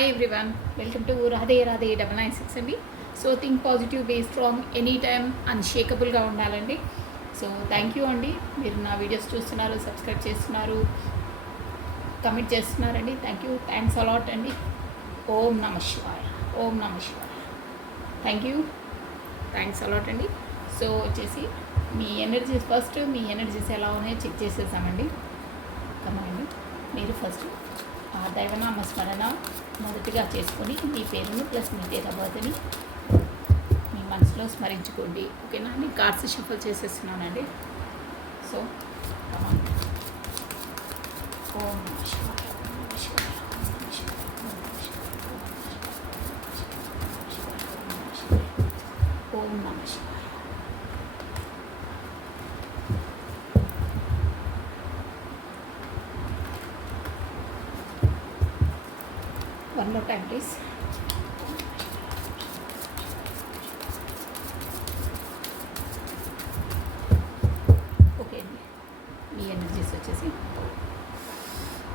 Hi everyone, welcome to Radhe Radhe 996 అండి. So think positive, be strong, any time అన్షేకబుల్గా ఉండాలండి. So thank you అండి, మీరు నా వీడియోస్ చూస్తున్నారు, సబ్స్క్రైబ్ చేస్తున్నారు, కమెంట్ చేస్తున్నారండి. థ్యాంక్స్ అలాట్ అండి. ఓం నమ శివాయ, ఓం నమ శివాయ. థ్యాంక్స్ అలాట్ అండి. సో వచ్చేసి మీ ఎనర్జీస్ ఎలా ఉన్నాయో చెక్ చేసేసామండి. కమండి, మీరు ఫస్ట్ దైవనామ స్మరణ మొదటిగా చేసుకొని మీ పేరును ప్లస్ మీ డేట్ ఆఫ్ బర్త్ని మీ మనసులో స్మరించుకోండి. ఓకేనా? నేను కార్డ్స్ షఫల్ చేసేస్తున్నానండి. సో కమండి. ఓం నమః శివాయ, ఓం నమః శివాయ, ఓం నమః శివాయ, ఓం నమః శివాయ, ఓం నమః శివాయ, ఓం నమః శివాయ. One more time, please. Okay అండి, మీ ఎనర్జీస్ వచ్చేసి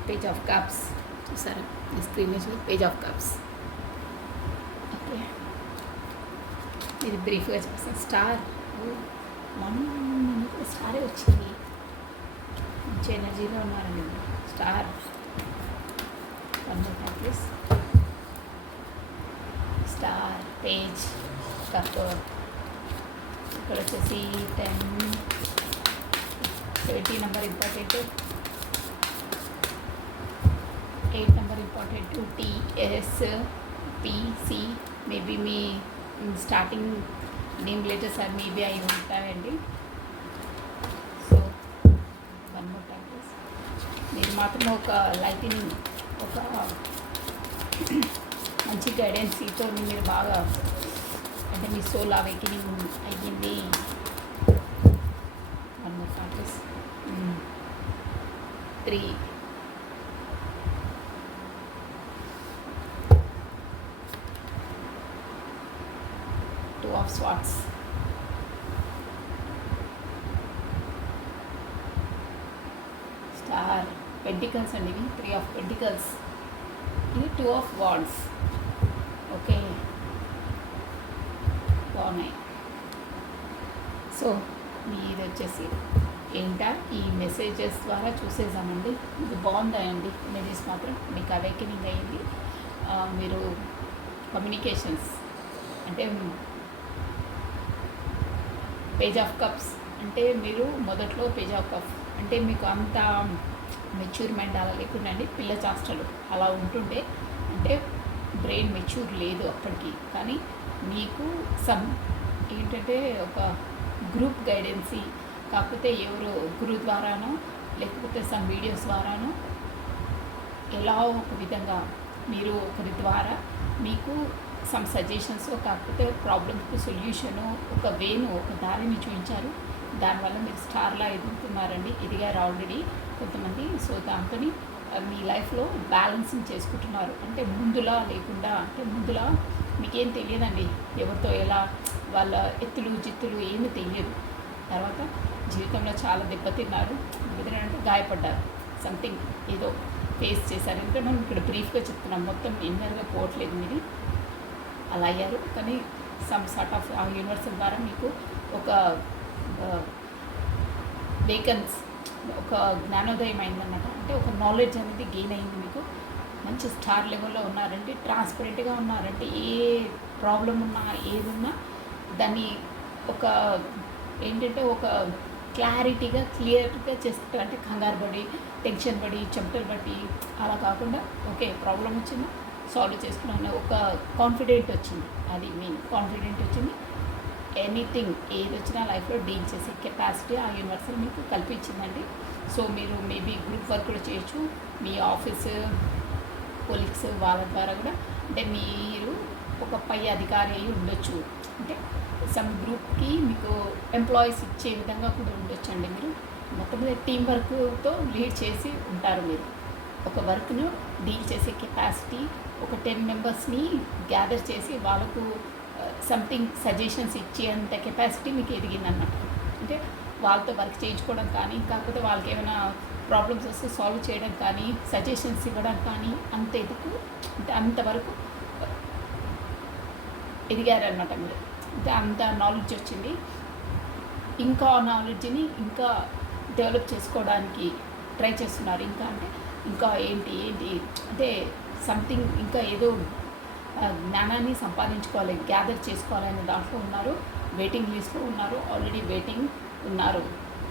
పేజ్ ఆఫ్ కప్స్ చూసారా? ఈ స్క్రీన్ నుంచి పేజ్ ఆఫ్ కప్స్. ఓకే, ఇది బ్రీఫ్గా చూస్తాను. స్టార్, స్టారే వచ్చింది. మంచి ఎనర్జీలో ఉన్నారండి. Star. One more time, please. Star, page, cup. ఇక్కడ వచ్చేసి 10, 20 number important, 8 number important, TS, PC. Maybe me starting name letters or maybe అయి ఉంటాయండి. So one more time please. మీరు మాత్రం ఒక లైటింగ్, ఒక మంచి గైడెన్స్తో మీరు బాగా, అంటే మీ సోల్ అవేకినింగ్ అయ్యింది. One more factors 3, 2 of swords, star, pentacles అండి. ఇవి 3 ఆఫ్ పెంటికల్స్, ఇది 2 ఆఫ్ వాండ్స్. ఓకే, బాగున్నాయి. సో మీరు వచ్చేసి ఏంటా ఈ మెసేజెస్ ద్వారా చూసేసామండి. ఇది బాగుందండి. ఇమేజెస్ మాత్రం మీకు అవేకెనింగ్ అయ్యింది. మీరు కమ్యూనికేషన్స్ అంటే పేజ్ ఆఫ్ కప్స్ అంటే మీరు మొదట్లో పేజ్ ఆఫ్ కప్స్ అంటే మీకు అంత మెచ్యూర్మెంట్ అలా లేకుండా అండి, పిల్ల చాష్టలు అలా ఉంటుండే. అంటే బ్రెయిన్ మెచ్యూర్ లేదు అప్పటికి, కానీ మీకు ఏంటంటే ఒక గ్రూప్ గైడెన్సీ, కాకపోతే ఎవరో గురు ద్వారానో లేకపోతే వీడియోస్ ద్వారానో ఎలా ఒక విధంగా మీరు ఒకరి ద్వారా మీకు సజెషన్స్, కాకపోతే ప్రాబ్లమ్స్కి సొల్యూషను, ఒక వేను, ఒక దారిని చూపించారు. దానివల్ల మీరు స్టార్లా ఎదుగుతున్నారండి, ఎదిగారు ఆల్రెడీ కొంతమంది. సో దాంతో మీ లైఫ్లో బ్యాలెన్సింగ్ చేసుకుంటున్నారు. అంటే ముందులా లేకుండా, అంటే ముందులా మీకేం తెలియదండి, ఎవరితో ఎలా వాళ్ళ ఎత్తులు జిత్తులు ఏమీ తెలియదు. తర్వాత జీవితంలో చాలా దెబ్బతిన్నారు, అంటే గాయపడ్డారు, సంథింగ్ ఏదో ఫేస్ చేశారు. ఎందుకంటే మనం ఇక్కడ బ్రీఫ్గా చెప్తున్నాం, మొత్తం ఇన్నర్గా పోవట్లేదు. మీరు అలా అయ్యారు, కానీ సమ్ సార్ట్ ఆఫ్ ఆ యూనివర్సల్ ద్వారా మీకు ఒక వేకన్స్, ఒక జ్ఞానోదయం అయిందన్నమాట. అంటే ఒక నాలెడ్జ్ అనేది గెయిన్ అయింది. మీకు మంచి స్టార్ లెవెల్లో ఉన్నారంటే, ట్రాన్స్పరెంట్గా ఉన్నారంటే, ఏ ప్రాబ్లం ఉన్నా ఏదున్నా దాన్ని ఒక ఏంటంటే ఒక క్లారిటీగా క్లియర్గా చేసుకుంటారు. అంటే కంగారు పడి, టెన్షన్ పడి, చెమటలు పట్టి అలా కాకుండా, ఓకే ప్రాబ్లం వచ్చిందా సాల్వ్ చేసుకున్నాను, ఒక కాన్ఫిడెంట్ వచ్చింది. అది మెయిన్ కాన్ఫిడెంట్ వచ్చింది. ఎనీథింగ్ ఏది వచ్చినా లైఫ్లో డీల్ చేసే కెపాసిటీ ఆ యూనివర్సల్ మీకు కల్పించిందండి. సో మీరు మేబీ గ్రూప్ వర్క్ కూడా చేయొచ్చు, మీ ఆఫీస్ కొలీగ్స్ వాళ్ళ ద్వారా కూడా. అంటే మీరు ఒక పై అధికారి అయి ఉండొచ్చు, అంటే సమ్ గ్రూప్కి మీకు ఎంప్లాయీస్ ఇచ్చే విధంగా కూడా ఉండొచ్చు అండి. మీరు మొత్తం మీద టీం వర్క్తో లీడ్ చేసి ఉంటారు. మీరు ఒక వర్క్ను డీల్ చేసే కెపాసిటీ, ఒక 10 మెంబర్స్ని గ్యాదర్ చేసి వాళ్ళకు సంథింగ్ సజెషన్స్ ఇచ్చేంత కెపాసిటీ మీకు ఎదిగిందన్నమాట. అంటే వాళ్ళతో వర్క్ చేయించుకోవడం కానీ, కాకపోతే వాళ్ళకి ఏమైనా ప్రాబ్లమ్స్ వస్తే సాల్వ్ చేయడం కానీ, సజెషన్స్ ఇవ్వడం కానీ అంత అంటే అంతవరకు ఎదిగారనమాట మీరు. అంటే అంత నాలెడ్జ్ వచ్చింది. ఇంకా నాలెడ్జ్ని ఇంకా డెవలప్ చేసుకోవడానికి ట్రై చేస్తున్నారు. ఇంకా అంటే ఇంకా ఏంటి అంటే సంథింగ్ ఇంకా ఏదో జ్ఞానాన్ని సంపాదించుకోవాలి, గ్యాదర్ చేసుకోవాలి అనే దాంట్లో ఉన్నారు. వెయిటింగ్ లిస్ట్లో ఉన్నారు, ఆల్రెడీ వెయిటింగ్ ఉన్నారు.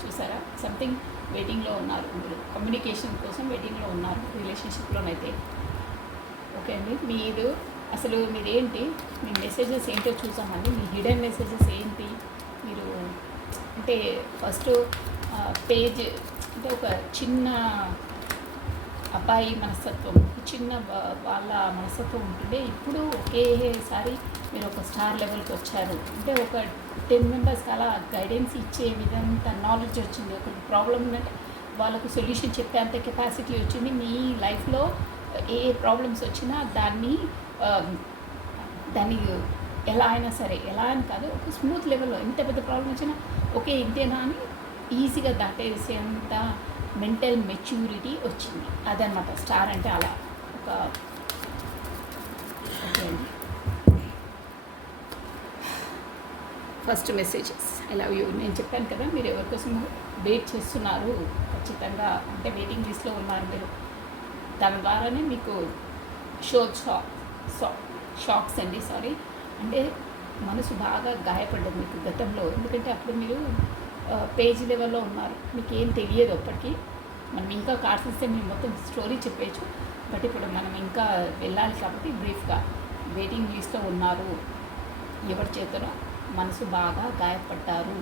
చూసారా, సంథింగ్ వెయిటింగ్లో ఉన్నారు. మీరు కమ్యూనికేషన్ కోసం వెయిటింగ్లో ఉన్నారు రిలేషన్షిప్లోనైతే. ఓకే అండి, మీరు అసలు మీరేంటి, మీ మెసేజెస్ ఏంటో చూసామండి. మీ హిడెన్ మెసేజెస్ ఏంటి మీరు అంటే ఫస్ట్ పేజ్ అంటే ఒక చిన్న అబ్బాయి మనస్తత్వం, చిన్న వాళ్ళ మనస్తత్వం ఉంటుండే. ఇప్పుడు ఒకేసారి మీరు ఒక స్టార్ లెవెల్కి వచ్చారు. అంటే ఒక 10 మెంబర్స్కి అలా గైడెన్స్ ఇచ్చే విధంగా నాలెడ్జ్ వచ్చింది. ఒక ప్రాబ్లం ఉందంటే వాళ్ళకు సొల్యూషన్ చెప్పేంత కెపాసిటీ వచ్చింది. మీ లైఫ్లో ఏ ప్రాబ్లమ్స్ వచ్చినా దాన్ని ఎలా అయినా సరే, ఎలా అని కాదు, ఒక స్మూత్ లెవెల్లో ఎంత పెద్ద ప్రాబ్లం వచ్చినా ఓకే ఇంతేనా అని ఈజీగా దాటేసేంత మెంటల్ మెచ్యూరిటీ వచ్చింది. అదనమాట స్టార్ అంటే. అలా ఒక ఓకే అండి. First messages I love you. నేను చెప్పాను కదా, మీరు ఎవరికోసం వెయిట్ చేస్తున్నారు ఖచ్చితంగా, అంటే వెయిటింగ్ లిస్ట్లో ఉన్నారు మీరు. దాని ద్వారానే మీకు షాక్స్ అండి, సారీ, అంటే మనసు బాగా గాయపడ్డది మీకు గతంలో. ఎందుకంటే అప్పుడు మీరు పేజ్ లెవెల్లో ఉన్నారు, మీకు ఏం తెలియదు అప్పటికి. మనం ఇంకా కార్డ్స్ ఇస్తే మేము మొత్తం స్టోరీ చెప్పేయచ్చు, బట్ ఇప్పుడు మనం ఇంకా వెళ్ళాలి కాబట్టి బ్రీఫ్గా వెయిటింగ్ లిస్ట్లో ఉన్నారు. ఎవరి చేతనో మనసు బాగా గాయపడ్డారు,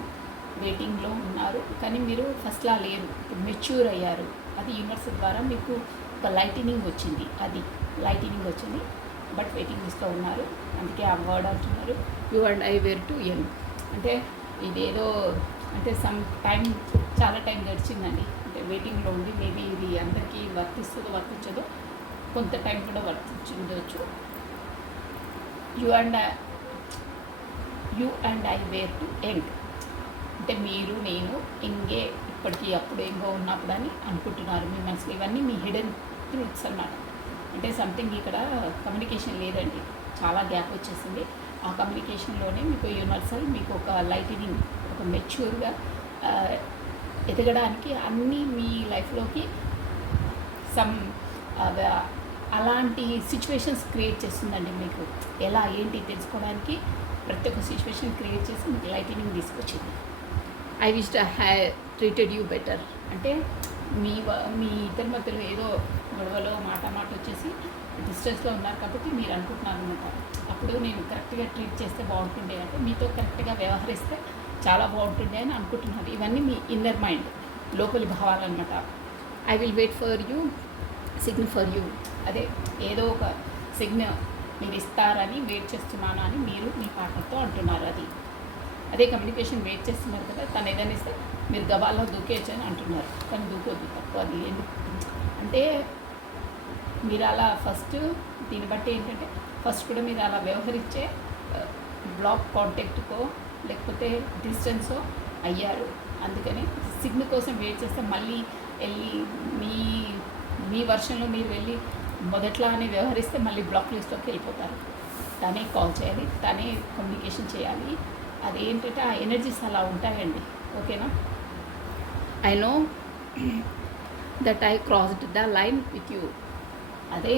వెయిటింగ్లో ఉన్నారు. కానీ మీరు ఫస్ట్లా లేరు, ఇప్పుడు మెచ్యూర్ అయ్యారు. అది యూనివర్స్ ద్వారా మీకు ఒక లైటినింగ్ వచ్చింది, బట్ వెయిటింగ్ లిస్ట్లో ఉన్నారు. అందుకే ఆ వర్డ్ అంటున్నారు, you and I were too young. అంటే ఇదేదో అంటే సమ్ టైం, చాలా టైం గడిచిందండి, అంటే వెయిటింగ్లో ఉంది. మేబీ ఇది అందరికీ వర్తించదో, కొంత టైం కూడా వర్తించవచ్చు. You and I were too young అంటే మీరు నేను ఎంగే, ఇప్పటికీ అప్పుడు ఎంగో ఉన్నప్పుడు అని అనుకుంటున్నారు మీ మనసులో. ఇవన్నీ మీ హిడెన్ ట్రూత్స్ అన్నమాట. అంటే సంథింగ్ ఇక్కడ కమ్యూనికేషన్ లేదండి, చాలా గ్యాప్ వచ్చేసింది. ఆ కమ్యూనికేషన్లోనే మీకు యూనివర్సల్ మీకు ఒక లైటినింగ్, ఒక మెచ్యూర్గా ఎదగడానికి అన్నీ మీ లైఫ్లోకి అలాంటి సిచ్యువేషన్స్ క్రియేట్ చేస్తుందండి. మీకు ఎలా ఏంటి తెలుసుకోవడానికి ప్రతి ఒక్క సిచ్యువేషన్ క్రియేట్ చేసి మీకు లైటినింగ్ తీసుకొచ్చింది. I wish I have treated you better. అంటే మీ ఇద్దరి మధ్యలో ఏదో గొడవలో మాట వచ్చేసి డిస్టెన్స్లో ఉన్నారు కాబట్టి మీరు అనుకుంటున్నారు అనమాట, అప్పుడు నేను కరెక్ట్గా ట్రీట్ చేస్తే బాగుంటుండే, అంటే మీతో కరెక్ట్గా వ్యవహరిస్తే చాలా బాగుంటుండే అని అనుకుంటున్నారు. ఇవన్నీ మీ ఇన్నర్ మైండ్, లోపలి భావాలన్నమాట. I will wait for you, signal for you, అదే ఏదో ఒక సిగ్నల్ మీరు ఇస్తారని వెయిట్ చేస్తున్నాను అని మీరు మీ పార్ట్నర్తో అంటున్నారు. అదే కమ్యూనికేషన్ వెయిట్ చేస్తున్నారు కదా, తను ఏదైనా ఇస్తే మీరు గబాల్లో దూకేయచ్చు అని అంటున్నారు. కానీ దూకోద్దు, తక్కువ. అది ఎందుకు అంటే మీరు అలా ఫస్ట్ దీన్ని బట్టి ఏంటంటే ఫస్ట్ కూడా మీరు అలా వ్యవహరించే బ్లాక్ కాంటాక్ట్కో లేకపోతే డిస్టెన్సో అయ్యారు. అందుకని సిగ్నల్ కోసం వెయిట్ చేస్తే మళ్ళీ వెళ్ళి మీ వర్షన్లో మీరు వెళ్ళి మొదట్లానే వ్యవహరిస్తే మళ్ళీ బ్లాక్ లిస్ట్లోకి వెళ్ళిపోతారు. తనే కాల్ చేయాలి, తనే కమ్యూనికేషన్ చేయాలి. అదేంటంటే ఆ ఎనర్జీస్ అలా ఉంటాయండి. ఓకేనా? I know that I crossed the line with you. అదే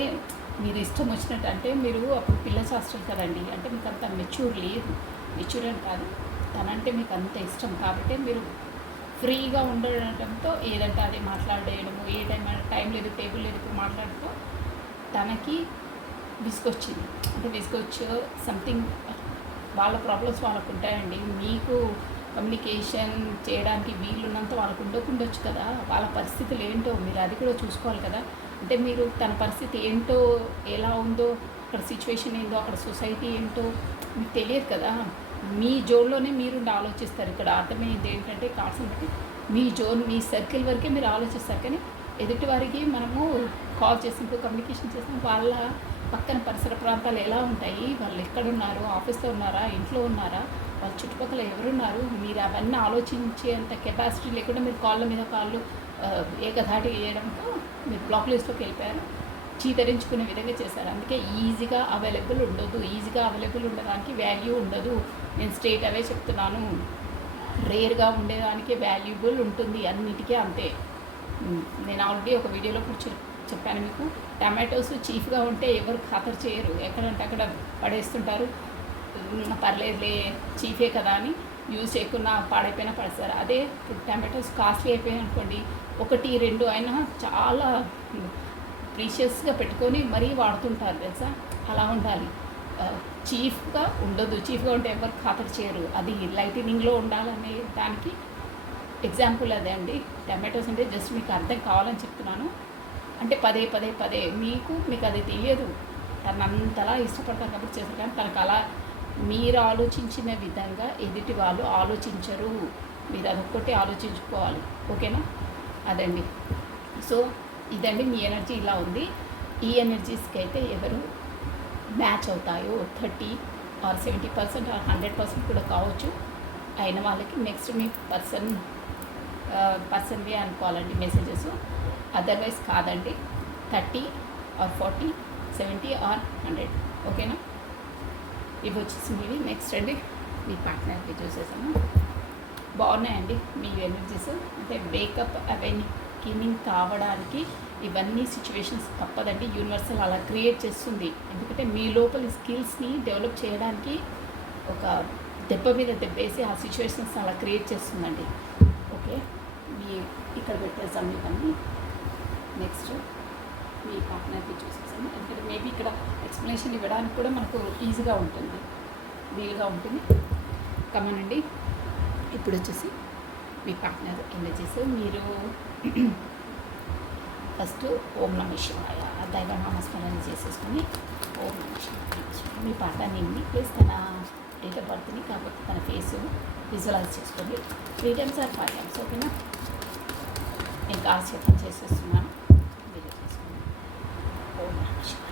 మీరు ఇష్టం వచ్చినట్టు, అంటే మీరు అప్పుడు పిల్ల శాస్త్రం కదండి, అంటే మీకు అంత మెచ్యూర్ లేదు. మెచ్యూర్ అని కాదు, తనంటే మీకు అంత ఇష్టం కాబట్టి మీరు ఫ్రీగా ఉండడంతో ఏదంటే అది మాట్లాడేయడము, ఏ టైం లేదు, టేబుల్ లేదు, ఇప్పుడు మాట్లాడుతూ తనకి విసుకొచ్చింది. అంటే విసుకొచ్చు సంథింగ్, వాళ్ళ ప్రాబ్లమ్స్ వాళ్ళకు ఉంటాయండి. మీకు కమ్యూనికేషన్ చేయడానికి వీలున్నంత వాళ్ళకు ఉండకుండొచ్చు కదా, వాళ్ళ పరిస్థితులు ఏంటో మీరు అది కూడా చూసుకోవాలి కదా. అంటే మీరు తన పరిస్థితి ఏంటో, ఎలా ఉందో, అక్కడ సిచ్యువేషన్ ఏందో, అక్కడ సొసైటీ ఏంటో మీకు తెలియదు కదా. మీ జోన్లోనే మీరు ఆలోచిస్తారు. ఇక్కడ అర్థమైంది ఏంటంటే కార్డ్స్ని బట్టి మీ జోన్, మీ సర్కిల్ వరకే మీరు ఆలోచిస్తారు. కానీ ఎదుటి వారికి మనము కాల్ చేసినప్పుడు, కమ్యూనికేషన్ చేసినప్పుడు వాళ్ళ పక్కన పరిసర ప్రాంతాలు ఎలా ఉంటాయి, వాళ్ళు ఎక్కడున్నారు, ఆఫీస్లో ఉన్నారా, ఇంట్లో ఉన్నారా, వాళ్ళ చుట్టుపక్కల ఎవరున్నారు, మీరు అవన్నీ ఆలోచించేంత కెపాసిటీ లేకుండా మీరు కాళ్ళ మీద కాళ్ళు ఏకధాటి వేయడంతో మీరు బ్లాక్ లిస్ట్లోకి వెళ్ళిపోయారు, చీతరించుకునే విధంగా చేశారు. అందుకే ఈజీగా అవైలబుల్ ఉండదు, ఈజీగా అవైలబుల్ ఉండడానికి వాల్యూ ఉండదు. నేను స్ట్రేట్ అవే చెప్తున్నాను, రేర్గా ఉండేదానికి వాల్యుబుల్ ఉంటుంది, అన్నిటికీ అంతే. నేను ఆల్రెడీ ఒక వీడియోలో కూడా చెప్పాను మీకు, టమాటోస్ చీఫ్గా ఉంటే ఎవరు ఖాతరు చేయరు, ఎక్కడంటే అక్కడ పడేస్తుంటారు, పర్లేదులే చీఫే కదా అని యూజ్ చేయకుండా పాడైపోయినా పడేస్తారు. అదే ఇప్పుడు టమాటోస్ కాస్ట్లీ అయిపోయాయి అనుకోండి, 1-2 అయినా చాలా ప్రీషియస్గా పెట్టుకొని మరీ వాడుతుంటారు తెలుసా. అలా ఉండాలి, చీఫ్గా ఉండదు. చీఫ్గా ఉంటే ఎవరు ఖాతరు చేయరు, అది లైటినింగ్లో ఉండాలనే దానికి ఎగ్జాంపుల్ అదే అండి. టమాటోస్ అంటే జస్ట్ మీకు అర్థం కావాలని చెప్తున్నాను. అంటే పదే మీకు అది తెలియదు, తను అంతలా ఇష్టపడతారు కాబట్టి చేస్తారు. కానీ తనకు అలా మీరు ఆలోచించిన విధంగా ఎదుటి వాళ్ళు ఆలోచించరు, మీరు అదొక్కటి ఆలోచించుకోవాలి. ఓకేనా? అదండి. సో ఇదండి, మీ ఎనర్జీ ఇలా ఉంది. ఈ ఎనర్జీస్కి అయితే ఎవరు మ్యాచ్ అవుతాయో 30 ఆర్ 70% ఆర్ 100% కూడా కావచ్చు, అయిన వాళ్ళకి నెక్స్ట్ మీ పర్సన్వే అనుకోవాలండి మెసేజెస్. అదర్వైజ్ కాదండి, 30 ఆర్ 40, 70 ఆర్ 100. ఓకేనా? ఇవి వచ్చేసి మీవి. నెక్స్ట్ అండి, మీ పార్ట్నర్కి చూసేసాము. బాగున్నాయండి మీ ఎనర్జీస్. అంటే వేకప్ అవేకినింగ్ కావడానికి ఇవన్నీ సిచ్యువేషన్స్ తప్పదండి, యూనివర్సల్ అలా క్రియేట్ చేస్తుంది. ఎందుకంటే మీ లోపల స్కిల్స్ని డెవలప్ చేయడానికి ఒక దెబ్బ మీద దెబ్బేసి ఆ సిచ్యువేషన్స్ అలా క్రియేట్ చేస్తుందండి. ఓకే, మీ ఇక్కడ పెట్టేసాం ఇవన్నీ. నెక్స్ట్ మీ పార్ట్నర్కి చూసేసాము. ఎందుకంటే మేబీ ఇక్కడ ఎక్స్ప్లెనేషన్ ఇవ్వడానికి కూడా మనకు ఈజీగా ఉంటుంది, వీలుగా ఉంటుంది. కమనండి, ఇప్పుడు వచ్చేసి మీ పార్ట్నర్ ఎనర్జీస్. మీరు ఫస్ట్ ఓం నమః శివాయ దైవనామస్మరణ చేసేసుకొని ఓం నమః శివాయ మీ పార్ట్నర్ నేమ్ని ప్లస్ తన డేట్ ఆఫ్ బర్త్ని, కాకపోతే తన ఫేస్ విజువలైజ్ చేసుకోండి 3 times ఆర్ 5 times. ఓకేనా? నేను కాసేపం చేసేస్తున్నాను, మీరు చేసుకోండి. ఓం నమః శివాయ.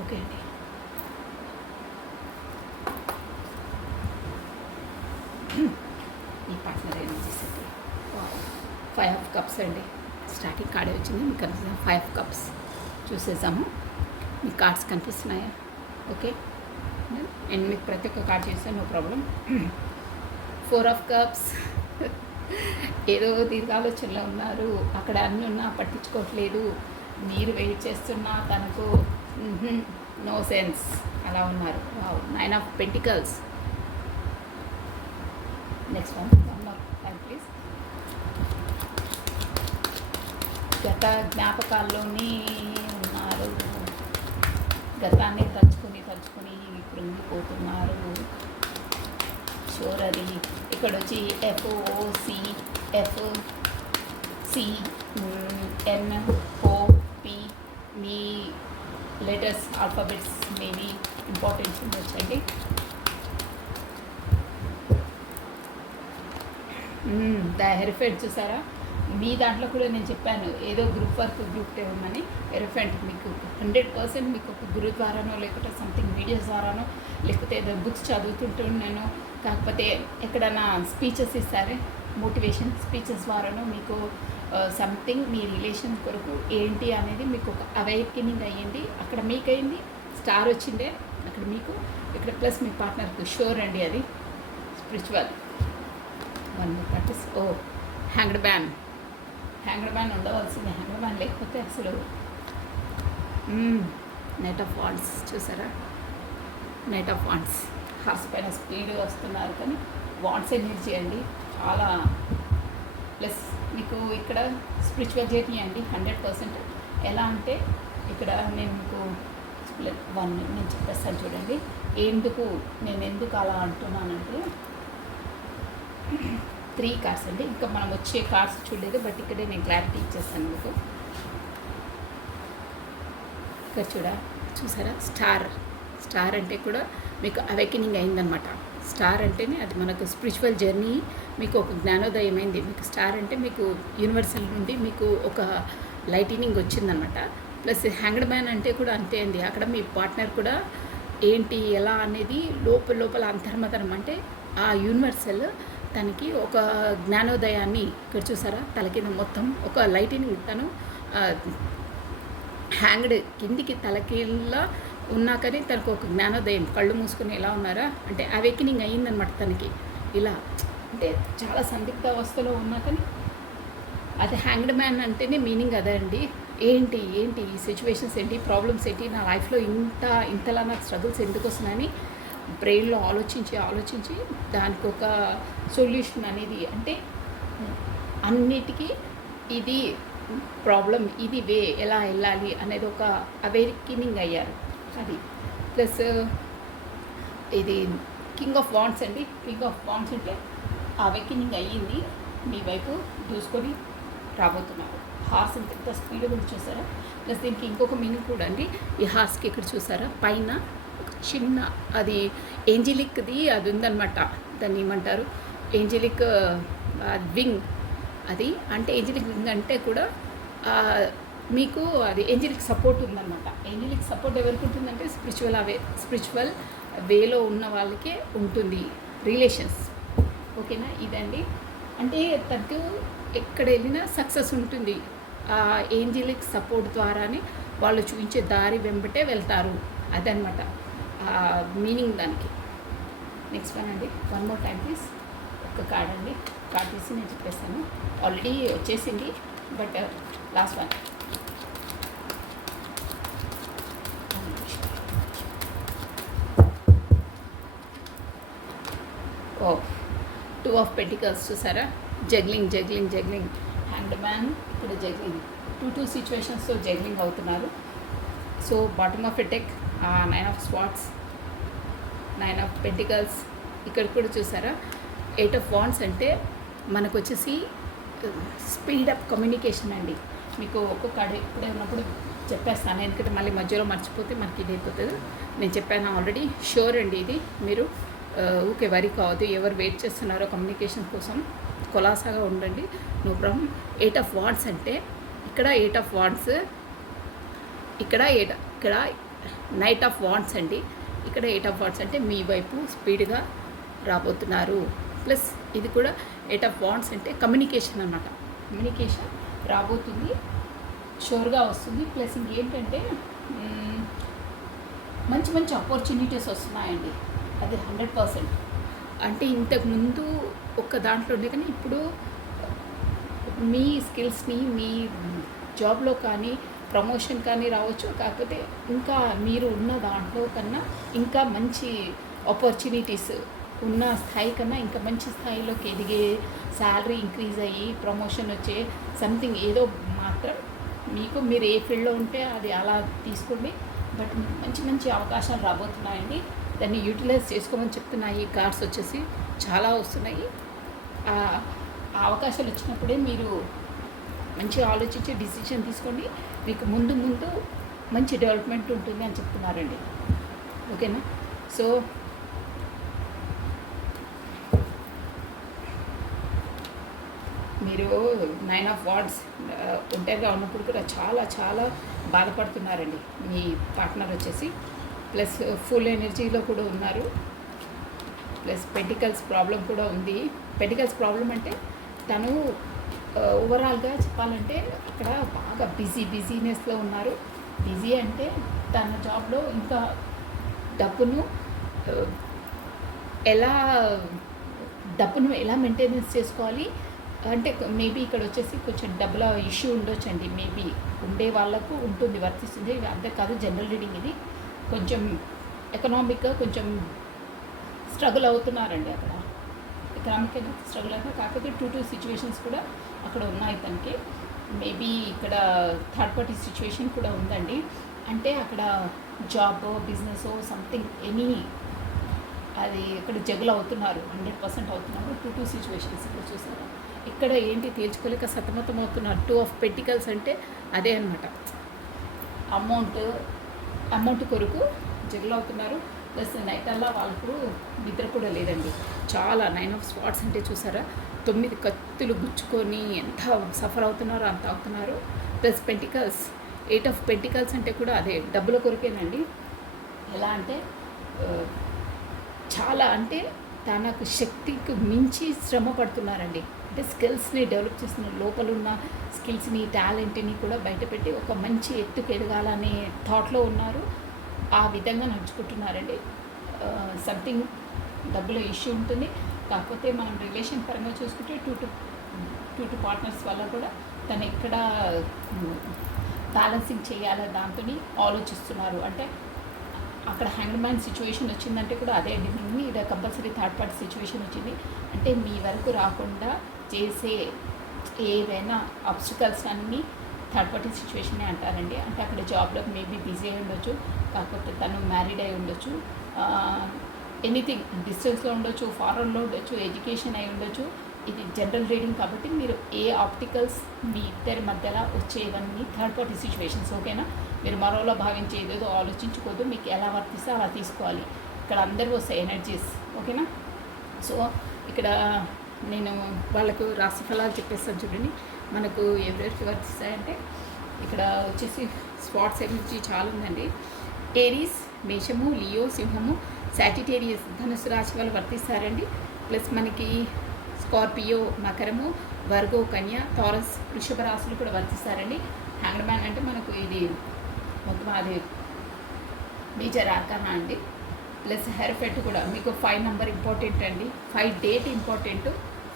ఓకే అండి, ఈ పార్ట్నర్ ఏం చేసేది 5 of cups అండి. స్టార్టింగ్ కార్డే వచ్చింది, మీకు కనిపిస్తుంది 5 of cups. చూసేసాము, మీ కార్డ్స్ కనిపిస్తున్నాయా? ఓకే, నేను మీకు ప్రతి ఒక్క కార్డ్ చేస్తాను, నో ప్రాబ్లం. 4 of cups. ఏదో దీర్ఘాలోచనలో ఉన్నారు, అక్కడ అన్నీ ఉన్నా పట్టించుకోవట్లేదు, మీరు వెయిట్ చేస్తున్నా తనకు నో సెన్స్, అలా ఉన్నారు. 9 of Pentacles. Next one more time please. గత జ్ఞాపకాల్లోనే ఉన్నారు, గతాన్ని తలుచుకొని కృంగిపోతున్నారు. షూర్ అది ఇక్కడ వచ్చి FOCFCNOP మీ లెటర్స్ ఆల్ఫాబెట్స్ మేబీ ఇంపార్టెన్స్ ఉండొచ్చండి. ద హెరిఫెంట్ చూసారా? మీ దాంట్లో కూడా నేను చెప్పాను, ఏదో గ్రూప్ వర్క్ గ్రూప్ ఏమని. హెరిఫెంట్ మీకు 100% మీకు ఒక గురు ద్వారానో, లేకపోతే సంథింగ్ వీడియోస్ ద్వారానో, లేకపోతే ఏదో బుక్స్ చదువుతుంటున్నాను, కాకపోతే ఎక్కడైనా స్పీచెస్ ఇస్తారే, మోటివేషన్ స్పీచెస్ ద్వారానో మీకు సంథింగ్ మీ రిలేషన్ కొరకు ఏంటి అనేది మీకు ఒక అవేకనింగ్ అయ్యింది. అక్కడ మీకు అయింది, స్టార్ వచ్చిందే అక్కడ మీకు, ఇక్కడ ప్లస్ మీ పార్ట్నర్కి షూర్ అండి, అది spiritual. One practice. Hanged ban ఉండవలసింది, హ్యాంగ్డ్ బ్యాన్ లేకపోతే అసలు. నైట్ ఆఫ్ వాండ్స్ చూసారా? నైట్ ఆఫ్ వాండ్స్, హార్స్ పైన స్పీడ్ వస్తున్నారు, కానీ వాండ్స్ ఎనర్జీ అండి చాలా. ప్లస్ మీకు ఇక్కడ స్పిరిచువల్ జర్నీ అండి 100%. ఎలా అంటే ఇక్కడ నేను మీకు నేను చెప్పేస్తాను చూడండి, నేను ఎందుకు అలా అంటున్నానంటే 3 కార్డ్స్ అండి. ఇంకా మనం వచ్చే కార్డ్స్ చూడలేదు, బట్ ఇక్కడే నేను క్లారిటీ ఇచ్చేస్తాను మీకు. ఇక్కడ చూసారా స్టార్ అంటే కూడా మీకు అవేకనింగ్ అయిందనమాట. స్టార్ అంటేనే అది మనకు స్పిరిచువల్ జర్నీ, మీకు ఒక జ్ఞానోదయం అయింది. మీకు స్టార్ అంటే మీకు యూనివర్సల్ నుండి మీకు ఒక లైటినింగ్ వచ్చిందనమాట. ప్లస్ హ్యాంగ్డ్ మ్యాన్ అంటే కూడా అంతే అండి. అక్కడ మీ పార్ట్నర్ కూడా ఏంటి ఎలా అనేది లోపల అంతర్మతనం అంటే ఆ యూనివర్సల్ తనకి ఒక జ్ఞానోదయాన్ని ఇక్కడ చూసారా తల కింద మొత్తం ఒక లైటినింగ్ తను హ్యాంగ్డ్ కిందికి తలకిల్ల ఉన్నా కానీ తనకు ఒక జ్ఞానోదయం, కళ్ళు మూసుకొని ఎలా ఉన్నారా అంటే అవేకనింగ్ అయ్యిందనమాట తనకి. ఇలా అంటే చాలా సందిగ్ధ అవస్థలో ఉన్నా కానీ అది హ్యాంగ్డ్ మ్యాన్ అంటేనే మీనింగ్ అదే అండి. ఏంటి ఈ సిచ్యువేషన్స్ ఏంటి, ప్రాబ్లమ్స్ ఏంటి, నా లైఫ్లో ఇంతలా నాకు స్ట్రగుల్స్ ఎందుకు వస్తున్నాయని బ్రెయిన్లో ఆలోచించి దానికి ఒక సొల్యూషన్ అనేది అంటే అన్నిటికీ ఇది ప్రాబ్లం, ఇది వే ఎలా వెళ్ళాలి అనేది ఒక అవేకనింగ్ అయ్యారు. అది ప్లస్ ఇది కింగ్ ఆఫ్ వాండ్స్ అండి. కింగ్ ఆఫ్ వాండ్స్ అంటే అవేకనింగ్ అయ్యింది, మీ వైపు దూసుకొని రాబోతున్నారు. హార్స్ ఎంత స్పీడ్ కూడా చూసారా. ప్లస్ దీనికి ఇంకొక మీనింగ్ కూడా అండి. ఈ హార్స్కి ఇక్కడ చూసారా పైన ఒక చిన్న అది ఏంజలిక్ది అది ఉందన్నమాట. దాన్ని ఏమంటారు, ఏంజలిక్ వింగ్. అది అంటే ఏంజలిక్ వింగ్ అంటే కూడా మీకు అది ఏంజలిక్ సపోర్ట్ ఉందన్నమాట. ఏంజలిక్ సపోర్ట్ ఎవరికి ఉంటుందంటే స్పిరిచువల్ వేలో ఉన్న వాళ్ళకే ఉంటుంది. రిలేషన్స్ ఓకేనా. ఇదండి అంటే తనకు ఎక్కడ వెళ్ళినా సక్సెస్ ఉంటుంది. ఆ ఏంజలిక్ సపోర్ట్ ద్వారానే వాళ్ళు చూపించే దారి వెంబటే వెళ్తారు. అదనమాట మీనింగ్ దానికి. నెక్స్ట్ వన్ అండి, వన్ మోర్ టైం ప్లీజ్. ఒక కార్డ్ అండి, కార్డ్ తీసి నేను చెప్పేస్తాను. ఆల్రెడీ వచ్చేసింది but last one. Oh 2 of pentacles చూసారా. జగ్లింగ్ హ్యాండ్ మ్యాన్ ఇక్కడ జగ్లింగ్ 2 సిచ్యువేషన్స్తో జగ్లింగ్ అవుతున్నారు. So bottom of a deck 9 of swords, 9 of pentacles. ఇక్కడ కూడా చూసారా 8 ఆఫ్ వాండ్స్ అంటే మనకు వచ్చేసి స్పీడ్ అప్ కమ్యూనికేషన్ అండి. మీకు ఒక్కొక్క ఇప్పుడే ఉన్నప్పుడు చెప్పేస్తాను, ఎందుకంటే మళ్ళీ మధ్యలో మర్చిపోతే మనకి ఇది అయిపోతుంది. నేను చెప్పాను ఆల్రెడీ. షూర్ అండి ఇది. మీరు ఊకే వరి కావద్దు. ఎవరు వెయిట్ చేస్తున్నారో కమ్యూనికేషన్ కోసం కొలాసాగా ఉండండి, నో ప్రాబ్లం. 8 ఆఫ్ వాండ్స్ అంటే ఇక్కడ 8 ఆఫ్ వాండ్స్, ఇక్కడ నైట్ ఆఫ్ వాండ్స్ అండి. ఇక్కడ 8 ఆఫ్ వాండ్స్ అంటే మీ వైపు స్పీడ్గా రాబోతున్నారు. ప్లస్ ఇది కూడా 8 ఆఫ్ వాండ్స్ అంటే కమ్యూనికేషన్ అన్నమాట. కమ్యూనికేషన్ రాబోతుంది, షూర్గా వస్తుంది. ప్లస్ ఇంకేంటంటే మంచి ఆపర్చునిటీస్ వస్తున్నాయండి. అది 100%. అంటే ఇంతకుముందు ఒక్క దాంట్లో ఉండే కానీ ఇప్పుడు మీ స్కిల్స్ని మీ జాబ్లో కానీ ప్రమోషన్ కానీ రావచ్చు. కాకపోతే ఇంకా మీరు ఉన్న దాంట్లో కన్నా ఇంకా మంచి ఆపర్చునిటీస్ ఉన్న స్థాయి కన్నా ఇంకా మంచి స్థాయిలోకి ఎదిగే, శాలరీ ఇంక్రీజ్ అయ్యి ప్రమోషన్ వచ్చే సంథింగ్ ఏదో మాత్రం మీకు మీరు ఏ ఫీల్డ్లో ఉంటే అది అలా తీసుకోండి. బట్ మంచి అవకాశాలు రాబోతున్నాయండి. దాన్ని యూటిలైజ్ చేసుకోమని చెప్తున్నాయి. కార్డ్స్ వచ్చేసి చాలా వస్తున్నాయి. ఆ అవకాశాలు వచ్చినప్పుడే మీరు మంచిగా ఆలోచించి డిసిషన్ తీసుకోండి. మీకు ముందు మంచి డెవలప్మెంట్ ఉంటుంది అని చెప్తున్నారండి. ఓకేనా. సో మీరు 9 ఆఫ్ వాండ్స్ ఒంటరిగా ఉన్నప్పుడు కూడా చాలా బాధపడుతున్నారండి మీ పార్ట్నర్ వచ్చేసి. ప్లస్ ఫుల్ ఎనర్జీలో కూడా ఉన్నారు. ప్లస్ పెంటికల్స్ ప్రాబ్లం కూడా ఉంది. పెంటికల్స్ ప్రాబ్లం అంటే తను ఓవరాల్గా చెప్పాలంటే అక్కడ బాగా బిజీనెస్లో ఉన్నారు. బిజీ అంటే తన జాబ్లో ఇంకా డబ్బును ఎలా మెయింటెనెన్స్ చేసుకోవాలి అంటే మేబీ ఇక్కడ వచ్చేసి కొంచెం డబ్బుల ఇష్యూ ఉండొచ్చండి. మేబీ ఉండే వాళ్ళకు ఉంటుంది, వర్తిస్తుంది. అంతే కాదు, జనరల్ రీడింగ్ ఇది. కొంచెం ఎకనామిక్గా కొంచెం స్ట్రగుల్ అవుతున్నారండి. అక్కడ ఎకనామిక్గా స్ట్రగుల్ అవుతున్నారు. కాకపోతే 2 సిచ్యువేషన్స్ కూడా అక్కడ ఉన్నాయి తనకి. మేబీ ఇక్కడ థర్డ్ పార్టీ సిచ్యువేషన్ కూడా ఉందండి. అంటే అక్కడ జాబ్ బిజినెస్ సంథింగ్ ఎనీ అది ఇక్కడ జగులు అవుతున్నారు, 100% అవుతున్నారు. 2 సిచ్యువేషన్స్ ఇక్కడ చూసారు. ఇక్కడ ఏంటి తేల్చుకోలేక సతమతం అవుతున్నారు. 2 ఆఫ్ పెంటికల్స్ అంటే అదే అనమాట. అమౌంట్ అమౌంట్ కొరకు జగల్ అవుతున్నారు. ప్లస్ నైట్ అల్లా వాళ్ళకు నిద్ర కూడా లేదండి. చాలా 9 ఆఫ్ స్పాట్స్ అంటే చూసారా, 9 కత్తులు గుచ్చుకొని ఎంత సఫర్ అవుతున్నారో అంత అవుతున్నారు. ప్లస్ పెంటికల్స్ 8 ఆఫ్ పెంటికల్స్ అంటే కూడా అదే డబ్బుల కొరకేనండి. ఎలా అంటే చాలా అంటే తనకు శక్తికి మించి శ్రమ పడుతున్నారండి. అంటే స్కిల్స్ని డెవలప్ చేస్తున్నారు. లోపల ఉన్న స్కిల్స్ని, టాలెంట్ని కూడా బయటపెట్టి ఒక మంచి ఎత్తుకు ఎదగాలనే థాట్లో ఉన్నారు. ఆ విధంగా నడుచుకుంటున్నారండి. సంథింగ్ డబ్బుల ఇష్యూ ఉంటుంది. కాకపోతే మనం రిలేషన్ పరంగా చూసుకుంటే టూ టు పార్ట్నర్స్ వల్ల కూడా తను ఎక్కడ బ్యాలెన్సింగ్ చేయాలో దాంతో ఆలోచిస్తున్నారు. అంటే అక్కడ హ్యాండ్ మ్యాన్ సిచ్యువేషన్ వచ్చిందంటే కూడా అదే అండి. మీ ఇక్కడ కంపల్సరీ థర్డ్ పార్టీ సిచ్యువేషన్ వచ్చింది అంటే మీ వరకు రాకుండా చేసే ఏవైనా ఆబ్స్టికల్స్ అన్నీ థర్డ్ పార్టీ సిచ్యువేషనే అంటారండి. అంటే అక్కడ జాబ్లో మేబీ బిజీ అయి ఉండొచ్చు, కాకపోతే తను మ్యారీడ్ అయి ఉండొచ్చు, ఎనీథింగ్ డిస్టెన్స్లో ఉండొచ్చు, ఫారెన్లో ఉండొచ్చు, ఎడ్యుకేషన్ అయి ఉండొచ్చు. ఇది జనరల్ రీడింగ్ కాబట్టి మీరు ఏ ఆప్టికల్స్ మీ ఇద్దరి మధ్యలో వచ్చేవన్నీ థర్డ్ పార్టీ సిచ్యువేషన్స్. ఓకేనా? మీరు మరోలా భావించే ఏదేదో ఆలోచించుకోవద్దు. మీకు ఎలా వర్తిస్తే అలా తీసుకోవాలి. ఇక్కడ అందరూ వస్తాయి ఎనర్జీస్. ఓకేనా? సో ఇక్కడ నేను వాళ్ళకు రాశి ఫలాలు చెప్పేస్తాను చూడండి. మనకు ఎవరెవరికి వర్తిస్తాయంటే ఇక్కడ వచ్చేసి స్పాట్స్ ఎనర్జీ చాలా ఉందండి. ఏరీస్ మేషము, లియో సింహము, సాజిటేరియస్ ధనుసు రాశి వాళ్ళు వర్తిస్తారండి. ప్లస్ మనకి స్కార్పియో మకరము, వర్గో కన్య, టారస్ వృషభ రాశులు కూడా వర్తిస్తారండి. హ్యాంగ్డ్ మ్యాన్ అంటే మనకు ఇది మొత్తం అది మేజర్ ఆర్కానా అండి. ప్లస్ హెయిర్ ఫెట్ కూడా మీకు 5 నెంబర్ ఇంపార్టెంట్ అండి. 5 డేట్ ఇంపార్టెంట్,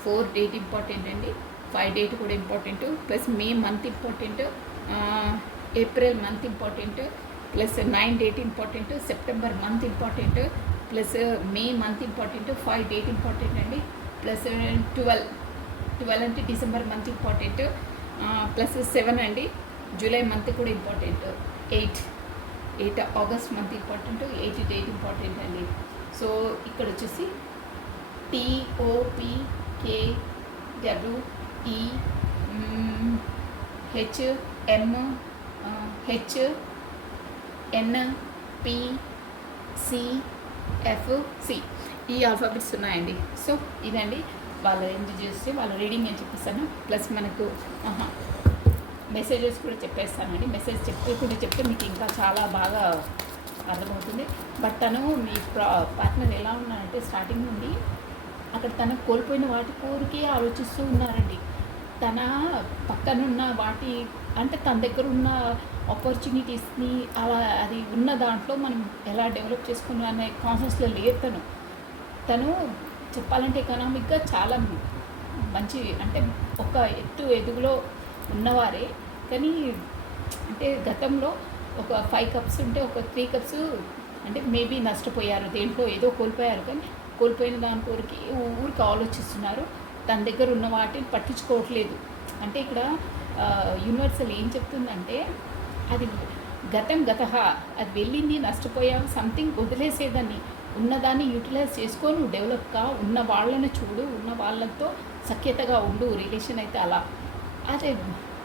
4 డేట్ ఇంపార్టెంట్ అండి. 5 డేట్ కూడా important. Plus May month important, April month important, plus 9 date important, September month important, plus May month important, 5 date important అండి. Plus 12 అంటే December month important, plus 7 అండి July month కూడా important, 8 August month important, 8 date important అండి. So ఇక్కడ వచ్చేసి TOPKWEHMPCFC ఈ alphabets ఉన్నాయండి. So ఇదండి వాళ్ళ ఏంటి చేస్తే వాళ్ళ రీడింగ్ అని చెప్పేస్తాను. ప్లస్ మనకు మెసేజెస్ కూడా చెప్పేస్తానండి. మెసేజ్ చెప్పకుండా చెప్తే మీకు ఇంకా చాలా బాగా అర్థమవుతుంది. బట్ తను మీ పార్ట్నర్ ఎలా ఉన్నారంటే స్టార్టింగ్ నుండి అక్కడ తను కోల్పోయిన వాటి కోరికే ఆలోచిస్తూ ఉన్నారండి. తన పక్కనున్న వాటి అంటే తన దగ్గర ఉన్న ఆపర్చునిటీస్ని అలా అది ఉన్న దాంట్లో మనం ఎలా డెవలప్ చేసుకున్నా అనే కాన్షియస్లో లేదు తను చెప్పాలంటే ఎకనామిక్గా చాలా మంచి అంటే ఒక ఎదుగులో ఉన్నవారే. కానీ అంటే గతంలో ఒక 5 కప్స్ ఉంటే ఒక 3 కప్స్ అంటే మేబీ నష్టపోయారు, దేంట్లో ఏదో కోల్పోయారు. కానీ కోల్పోయిన దాని కోరికి ఊరికి ఆలోచిస్తున్నారు. తన దగ్గర ఉన్న వాటిని పట్టించుకోవట్లేదు. అంటే ఇక్కడ యూనివర్సల్ ఏం చెప్తుందంటే అది గతహ అది వెళ్ళింది, నష్టపోయావు, సంథింగ్ వదిలేసేదాన్ని, ఉన్నదాన్ని యూటిలైజ్ చేసుకో, నువ్వు డెవలప్గా ఉన్న వాళ్ళని చూడు, ఉన్న వాళ్ళతో సఖ్యతగా ఉండు. రిలేషన్ అయితే అలా అదే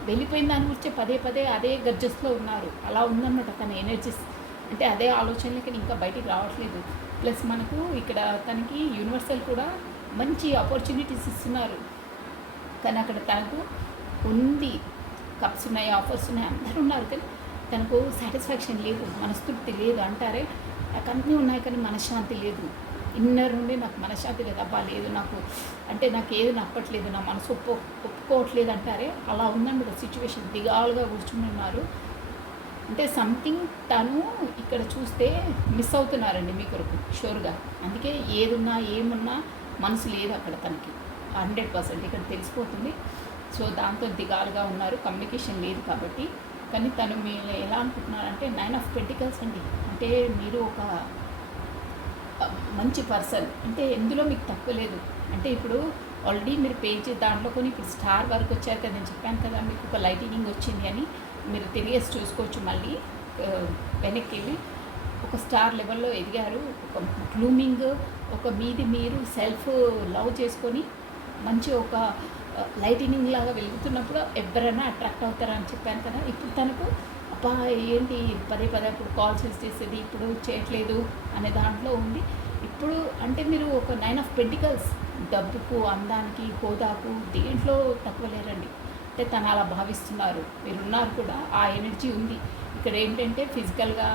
వెళ్ళిపోయిన దాని గురించి పదే అదే గర్జస్లో ఉన్నారు. అలా ఉందన్నమాట తన ఎనర్జీస్. అంటే అదే ఆలోచనలకి ఇంకా బయటికి రావట్లేదు. ప్లస్ మనకు ఇక్కడ తనకి యూనివర్సల్ కూడా మంచి ఆపర్చునిటీస్ ఇస్తున్నారు. కానీ అక్కడ తనకు ఉంది, కప్స్ ఉన్నాయి, ఆఫర్స్ ఉన్నాయి, అందరూ ఉన్నారు. కానీ తనకు సాటిస్ఫాక్షన్ లేదు, మనస్తృప్తి లేదు. అంటారే నాకు అన్నీ ఉన్నాయి కానీ మనశ్శాంతి లేదు. ఇన్నర్ నుండి నాకు మనశ్శాంతి లేదు, అబ్బా లేదు నాకు, అంటే నాకు ఏది నప్పట్లేదు, నా మనసు ఒప్పుకోవట్లేదు అంటారే అలా ఉందండి సిచ్యువేషన్. దిగాలుగా కూర్చుని ఉన్నారు. అంటే సంథింగ్ తను ఇక్కడ చూస్తే మిస్ అవుతున్నారండి మీ కొరకు షూర్గా. అందుకే ఏదున్నా ఏమున్నా మనసు లేదు అక్కడ తనకి 100% ఇక్కడ తెలిసిపోతుంది. సో దాంతో దిగాలుగా ఉన్నారు, కమ్యూనికేషన్ లేదు కాబట్టి. కానీ తను మీరు ఎలా అనుకుంటున్నారంటే 9 ఆఫ్ పెంటికల్స్ అండి. అంటే మీరు ఒక మంచి పర్సన్, అంటే ఎందులో మీకు తక్కువ లేదు. అంటే ఇప్పుడు ఆల్రెడీ మీరు పేజ్ దాంట్లో కొన్ని ఇప్పుడు స్టార్ వరకు వచ్చారు కదా, నేను చెప్పాను కదా మీకు ఒక లైటింగ్ వచ్చింది అని. మీరు తిరిగేసి చూసుకోవచ్చు మళ్ళీ వెనక్కి వెళ్ళి. ఒక స్టార్ లెవెల్లో ఎదిగారు, ఒక బ్లూమింగ్, ఒక మీది మీరు సెల్ఫ్ లవ్ చేసుకొని మంచి ఒక లైటినింగ్ లాగా వెలుగుతున్నప్పుడు ఎవరైనా అట్రాక్ట్ అవుతారని చెప్పాను కదా. ఇప్పుడు తనకు అబ్బా ఏంటి పదే పదే అప్పుడు కాల్ చేసేది ఇప్పుడు చేయట్లేదు అనే దాంట్లో ఉంది. ఇప్పుడు అంటే మీరు ఒక 9 ఆఫ్ పెంటికల్స్, డబ్బుకు, అందానికి, హోదాకు దేంట్లో తక్కువ లేరండి. అంటే తను అలా భావిస్తున్నారు. మీరున్నారు కూడా, ఆ ఎనర్జీ ఉంది. ఇక్కడ ఏంటంటే ఫిజికల్గా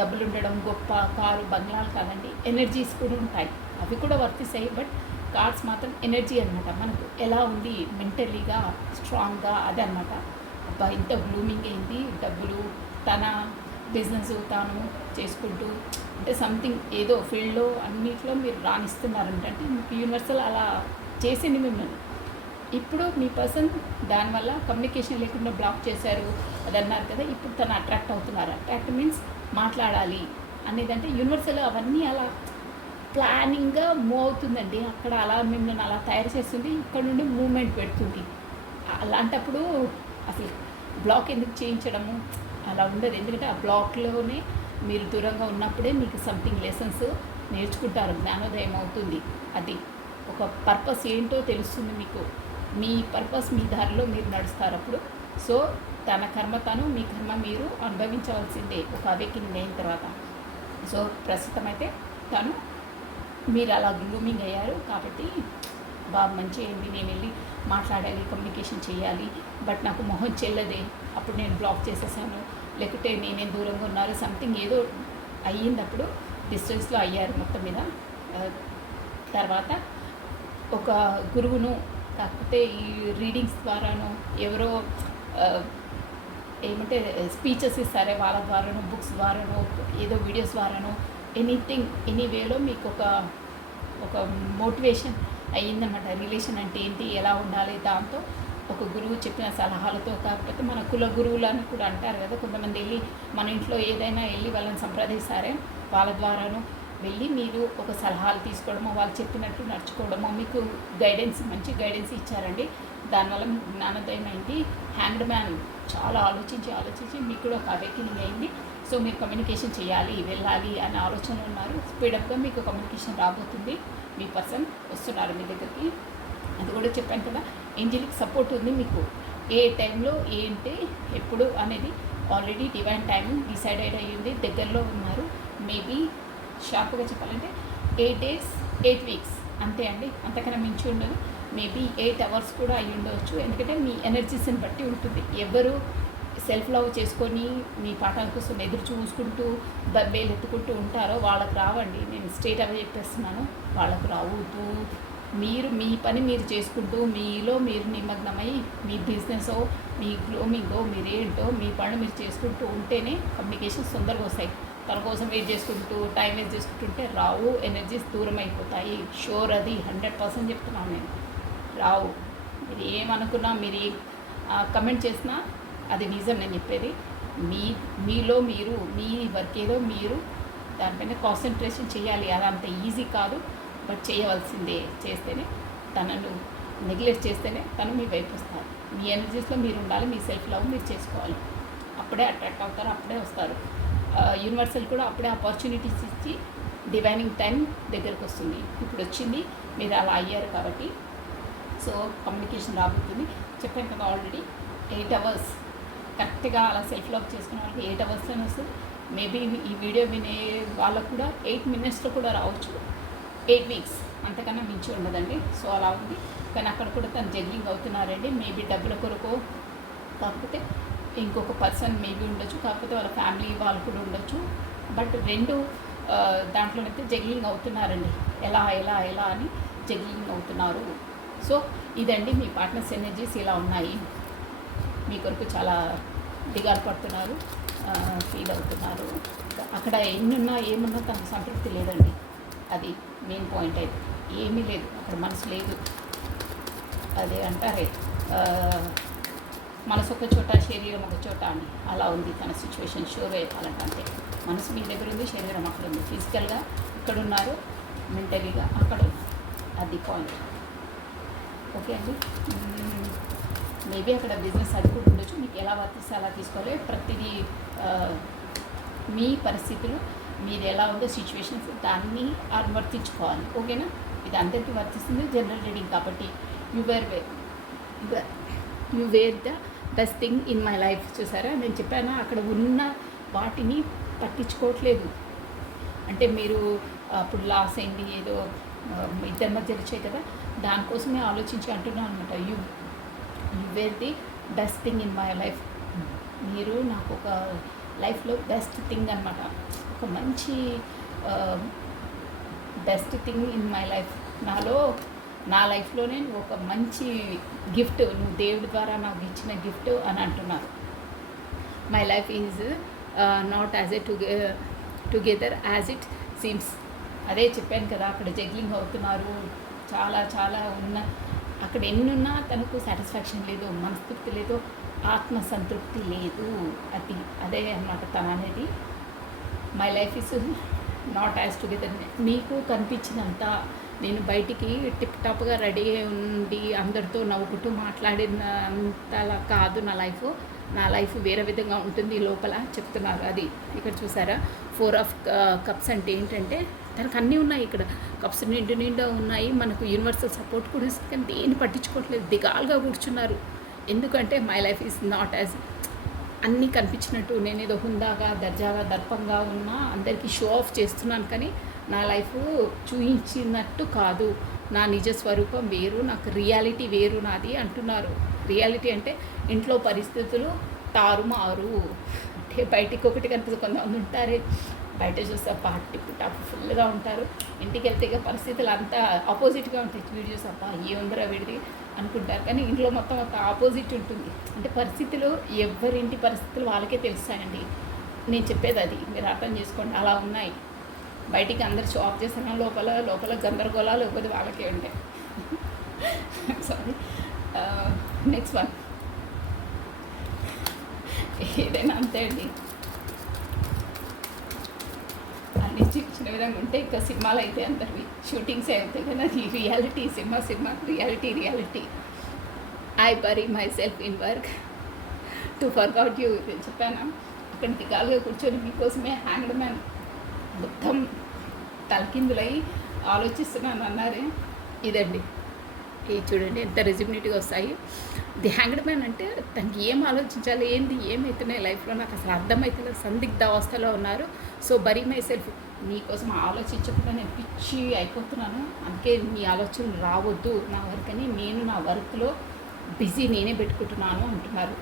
డబ్బులు ఉండడం, గొప్ప కారు, బంగ్లాలు కాదండి, ఎనర్జీస్ కూడా ఉంటాయి. అవి కూడా వర్తిస్తాయి. బట్ కార్డ్స్ మాత్రం ఎనర్జీ అనమాట. మనకు ఎలా ఉంది మెంటలీగా స్ట్రాంగ్గా అదనమాట. అబ్బా ఇంత గ్లూమింగ్ అయింది, డబ్బులు, తన బిజినెస్ తాను చేసుకుంటూ అంటే సంథింగ్ ఏదో ఫీల్డ్లో అన్నిట్లో మీరు రాణిస్తున్నారంటే అంటే మీకు యూనివర్సల్ అలా చేసింది మిమ్మల్ని. ఇప్పుడు మీ పర్సన్ దానివల్ల కమ్యూనికేషన్ లేకుండా బ్లాక్ చేశారు అది అన్నారు కదా. ఇప్పుడు తను అట్రాక్ట్ అవుతున్నారు. అట్రాక్ట్ మీన్స్ మాట్లాడాలి అనేదంటే యూనివర్సల్ అవన్నీ అలా ప్లానింగ్గా మూవ్ అవుతుందండి. అక్కడ అలా మిమ్మల్ని అలా తయారు చేస్తుంది, ఇక్కడ నుండి మూమెంట్ పెడుతుంది. అలాంటప్పుడు అసలు బ్లాక్ ఎందుకు చేయించడము అలా ఉండదు. ఎందుకంటే ఆ బ్లాక్లోనే మీరు దూరంగా ఉన్నప్పుడే మీకు సంథింగ్ లెసన్స్ నేర్చుకుంటారు, జ్ఞానోదయం అవుతుంది. అది ఒక పర్పస్ ఏంటో తెలుస్తుంది మీకు. మీ పర్పస్ మీ దారిలో మీరు నడుస్తారు అప్పుడు. సో తన కర్మ తను, మీ కర్మ మీరు అనుభవించవలసిందే ఒక అవేకింగ్ అయిన తర్వాత. సో ప్రస్తుతం అయితే తను మీరు అలా గ్లూమింగ్ అయ్యారు కాబట్టి బాగా మంచి అయింది, నేను వెళ్ళి మాట్లాడాలి, కమ్యూనికేషన్ చేయాలి, బట్ నాకు మొహం చెల్లదే, అప్పుడు నేను బ్లాక్ చేసేసాను, లేకుంటే నేనేం దూరంగా ఉన్నారు, సంథింగ్ ఏదో అయ్యింది. అప్పుడు డిస్టెన్స్లో అయ్యారు మొత్తం మీద. తర్వాత ఒక గురువును, కాకపోతే ఈ రీడింగ్స్ ద్వారానో ఎవరో ఏమంటే స్పీచెస్ ఇస్తారే వాళ్ళ ద్వారానో, బుక్స్ ద్వారానో, ఏదో వీడియోస్ ద్వారానో, ఎనీథింగ్ ఎనీ వేలో మీకు ఒక మోటివేషన్ అయ్యిందన్నమాట. రిలేషన్ అంటే ఏంటి, ఎలా ఉండాలి, దాంతో ఒక గురువు చెప్పిన సలహాలతో. కాకపోతే మన కుల గురువులని కూడా అంటారు కదా, కొంతమంది వెళ్ళి మన ఇంట్లో ఏదైనా వెళ్ళి వాళ్ళని సంప్రదిస్తారే, వాళ్ళ ద్వారాను వెళ్ళి మీరు ఒక సలహాలు తీసుకోవడమో, వాళ్ళు చెప్పినట్టు నడుచుకోవడమో, మీకు గైడెన్స్, మంచి గైడెన్స్ ఇచ్చారండి. దానివల్ల మీకు జ్ఞానోదయం అయింది. హ్యాంగ్డ్ మ్యాన్ చాలా ఆలోచించి మీకు కూడా ఒక అవేకినింగ్ అయింది. సో మీరు కమ్యూనికేషన్ చేయాలి, వెళ్ళాలి అనే ఆలోచనలు ఉన్నారు. స్పీడప్గా మీకు కమ్యూనికేషన్ రాబోతుంది. మీ పర్సన్ వస్తున్నారు మీ దగ్గరికి. అది కూడా చెప్పాను కదా, ఏంజలిక్ సపోర్ట్ ఉంది మీకు. ఏ టైంలో ఏంటి ఎప్పుడు అనేది ఆల్రెడీ డివైన్ టైం డిసైడ్ అయ్యింది. దగ్గరలో ఉన్నారు. మేబీ షార్ప్గా చెప్పాలంటే 8 days 8 weeks అంతే అండి, అంతకన్నా మించి ఉండదు. మేబీ 8 hours కూడా అయ్యి ఉండవచ్చు. ఎందుకంటే మీ ఎనర్జీస్ని బట్టి ఉంటుంది. ఎవరు సెల్ఫ్ లవ్ చేసుకొని మీ పాఠాల కోసం ఎదురు చూసుకుంటూ బెబ్బేలు ఎత్తుకుంటూ ఉంటారో వాళ్ళకు రావండి. నేను స్ట్రేట్ అవే చెప్పేస్తున్నాను, వాళ్ళకు రావద్దు. మీరు మీ పని మీరు చేసుకుంటూ మీలో మీరు నిమగ్నమై మీ బిజినెస్, మీ గ్లోమింగో, మీరేంటో మీ పని మీరు చేసుకుంటూ ఉంటేనే కమ్యూనికేషన్స్ తొందరగా వస్తాయి. తన కోసం వెయిట్ చేసుకుంటూ టైం వేస్ట్ చేసుకుంటుంటే రావు, ఎనర్జీస్ దూరం అయిపోతాయి. షూర్, అది 100% చెప్తున్నాను నేను. రావు. మీరు ఏమనుకున్నా, మీరు కమెంట్ చేసినా అది నిజం నేను చెప్పేది. మీలో మీరు, మీ వర్క్ ఏదో మీరు దానిపైన కాన్సన్ట్రేషన్ చేయాలి. అది అంత ఈజీ కాదు, బట్ చేయవలసిందే. చేస్తేనే, తనను నెగ్లెక్ట్ చేస్తేనే తను మీ వైపు వస్తారు. మీ ఎనర్జీస్లో మీరు ఉండాలి, మీ సెల్ఫ్ లవ్ మీరు చేసుకోవాలి. అప్పుడే అట్రాక్ట్ అవుతారు, అప్పుడే వస్తారు. యూనివర్సల్ కూడా అప్పుడే ఆపర్చునిటీస్ ఇచ్చి డివైనింగ్ టైం దగ్గరకు వస్తుంది. ఇప్పుడు వచ్చింది, మీరు అలా అయ్యారు కాబట్టి. సో కమ్యూనికేషన్ రాబోతుంది. చెప్పాను కదా ఆల్రెడీ 8 hours కరెక్ట్గా అలా సెల్ఫ్ లవ్ చేసుకునే వాళ్ళకి 8 hours వస్తుంది. మేబీ ఈ వీడియో వినే వాళ్ళకు కూడా 8 minutes కూడా రావచ్చు. 8 weeks అంతకన్నా మించి ఉండదండి. సో అలా ఉంది. కానీ అక్కడ కూడా తను జగ్లింగ్ అవుతున్నారండి. మేబీ డబ్బుల కొరకు, కాకపోతే ఇంకొక పర్సన్ మేబీ ఉండొచ్చు, కాకపోతే వాళ్ళ ఫ్యామిలీ వాళ్ళు కూడా ఉండొచ్చు. బట్ రెండు దాంట్లోనైతే జగ్లింగ్ అవుతున్నారండి. ఎలా ఎలా ఎలా అని జగ్లింగ్ అవుతున్నారు. సో ఇదండి మీ పార్ట్నర్స్ ఎనర్జీస్ ఇలా ఉన్నాయి. మీ కొరకు చాలా దిగాలు పడుతున్నారు, ఫీల్ అవుతున్నారు. అక్కడ ఎన్నున్నా ఏమున్నా తనకు సంతృప్తి లేదండి. అది మెయిన్ పాయింట్. అయితే ఏమీ లేదు అక్కడ, మనసు లేదు. అదే అంటారే, మనసు ఒక చోట, శరీరం ఒక చోట అని. అలా ఉంది తన సిచ్యువేషన్. షూర్ చెప్పాలంటే అంతే. మనసు మీ దగ్గర ఉంది, శరీరం అక్కడ ఉంది. ఫిజికల్గా ఇక్కడ ఉన్నారు, మెంటలీగా అక్కడ ఉంది. అది పాయింట్. ఓకే అండి. మేబీ అక్కడ బిజినెస్ అది కూడా ఉండొచ్చు. మీకు ఎలా వర్తిస్తే అలా తీసుకోవాలి. ప్రతిదీ మీ పరిస్థితులు, మీది ఎలా ఉందో సిచ్యువేషన్స్, దాన్ని వర్తించుకోవాలి. ఓకేనా. ఇది అందరికీ వర్తిస్తుంది. జనరల్ రీడింగ్ కాబట్టి you wear the best thing in my life. చూసారా, నేను చెప్పాను అక్కడ ఉన్న వాటిని పట్టించుకోవట్లేదు. అంటే మీరు అప్పుడు లాస్ అయింది ఏదో ఇద్దరి మధ్య వచ్చాయి కదా, దానికోసమే ఆలోచించి అంటున్నాను అనమాట. You wear the best thing in my life. మీరు నాకు ఒక లైఫ్లో బెస్ట్ థింగ్ అనమాట, ఒక మంచి best thing in my life. నా లైఫ్లోనే ఒక మంచి గిఫ్ట్, నువ్వు దేవుడి ద్వారా నాకు ఇచ్చిన గిఫ్ట్ అని అంటున్నారు. My life is not as a together as it seems. అదే చెప్పాను కదా, అక్కడ జగ్లింగ్ అవుతున్నారు, చాలా చాలా అక్కడ ఎన్నున్నా తనకు సాటిస్ఫాక్షన్ లేదు, మనస్తృప్తి లేదు, ఆత్మసంతృప్తి లేదు. అదే అన్నమాట తను అనేది. My life is not as together. మీకు కనిపించినంత నేను బయటికి టిప్ టాప్గా రెడీ అయి ఉండి అందరితో నవ్వుకుంటూ మాట్లాడినంతలా కాదు నా లైఫ్ వేరే విధంగా ఉంటుంది లోపల చెప్తున్నారు. అది ఇక్కడ చూసారా, 4 ఆఫ్ కప్స్ అంటే ఏంటంటే తనకు అన్నీ ఉన్నాయి, ఇక్కడ కప్స్ నిండా ఉన్నాయి, మనకు యూనివర్సల్ సపోర్ట్ కూడా ఇస్తుంది, కానీ దేన్ని పట్టించుకోవట్లేదు, దిగాలుగా కూర్చున్నారు. ఎందుకంటే my life is not as అన్నీ కనిపించినట్టు నేను ఏదో హుందాగా దర్జాగా దర్పంగా ఉన్నా అందరికీ షో ఆఫ్ చేస్తున్నాను, కానీ నా లైఫ్ చూయించినట్టు కాదు, నా నిజ స్వరూపం వేరు, నాకు రియాలిటీ వేరు నాది అంటున్నారు. రియాలిటీ అంటే ఇంట్లో పరిస్థితులు తారుమారు. అంటే బయటికి ఒకటి కనిపిస్తుంది, కొంతమంది ఉంటారే బయట చూస్తే పార్టీ పుట్టాపు ఫుల్గా ఉంటారు, ఇంటికి వెళ్తే ఇక పరిస్థితులు అంతా ఆపోజిట్గా ఉంటాయి. వీడు చూసప్ప ఏముందరా వీడిది అనుకుంటారు, కానీ ఇంట్లో మొత్తం ఒక ఆపోజిట్ ఉంటుంది. అంటే పరిస్థితులు ఎవరింటి పరిస్థితులు వాళ్ళకే తెలుస్తాయండి. నేను చెప్పేది అది మీరు అర్థం చేసుకోండి. అలా ఉన్నాయి. బయటికి అందరు షో ఆఫ్ చేస్తున్నా లోపల గందరగోళాలు ఒకటి వాళ్ళకే ఉంటాయి. సారీ. నెక్స్ట్ వన్, ఏదైనా అంతే అండి, అన్ని చిన్న విధంగా ఉంటే ఇంకా సినిమాలు అయితే అందరివి షూటింగ్సే అవుతాయి, కానీ అది reality. Cinema reality. I bury myself in work to forget you. చెప్పాను అక్కడ దిగాలుగా కూర్చొని మీకోసమే హ్యాంగ్డ్ మ్యాన్ మొత్తం తలకిందులై ఆలోచిస్తున్నాను అన్నారే. ఇదండి, ఇది చూడండి ఎంత రెజిబిలిటీగా వస్తాయి. ది హ్యాంగ్డ్ మ్యాన్ అంటే తనకి ఏం ఆలోచించాలి, ఏమవుతున్నాయి లైఫ్లో నాకు అసలు అర్థమవుతలేదు, సందిగ్ధ అవస్థలో ఉన్నారు. సో బరీ మై సెల్ఫ్, నీకోసం ఆలోచించకుండా నేను పిచ్చి అయిపోతున్నాను, అందుకే నీ ఆలోచనలు రావద్దు నా వర్క్ అని నేను నా వర్క్లో బిజీ నేనే పెట్టుకుంటున్నాను అంటున్నారు.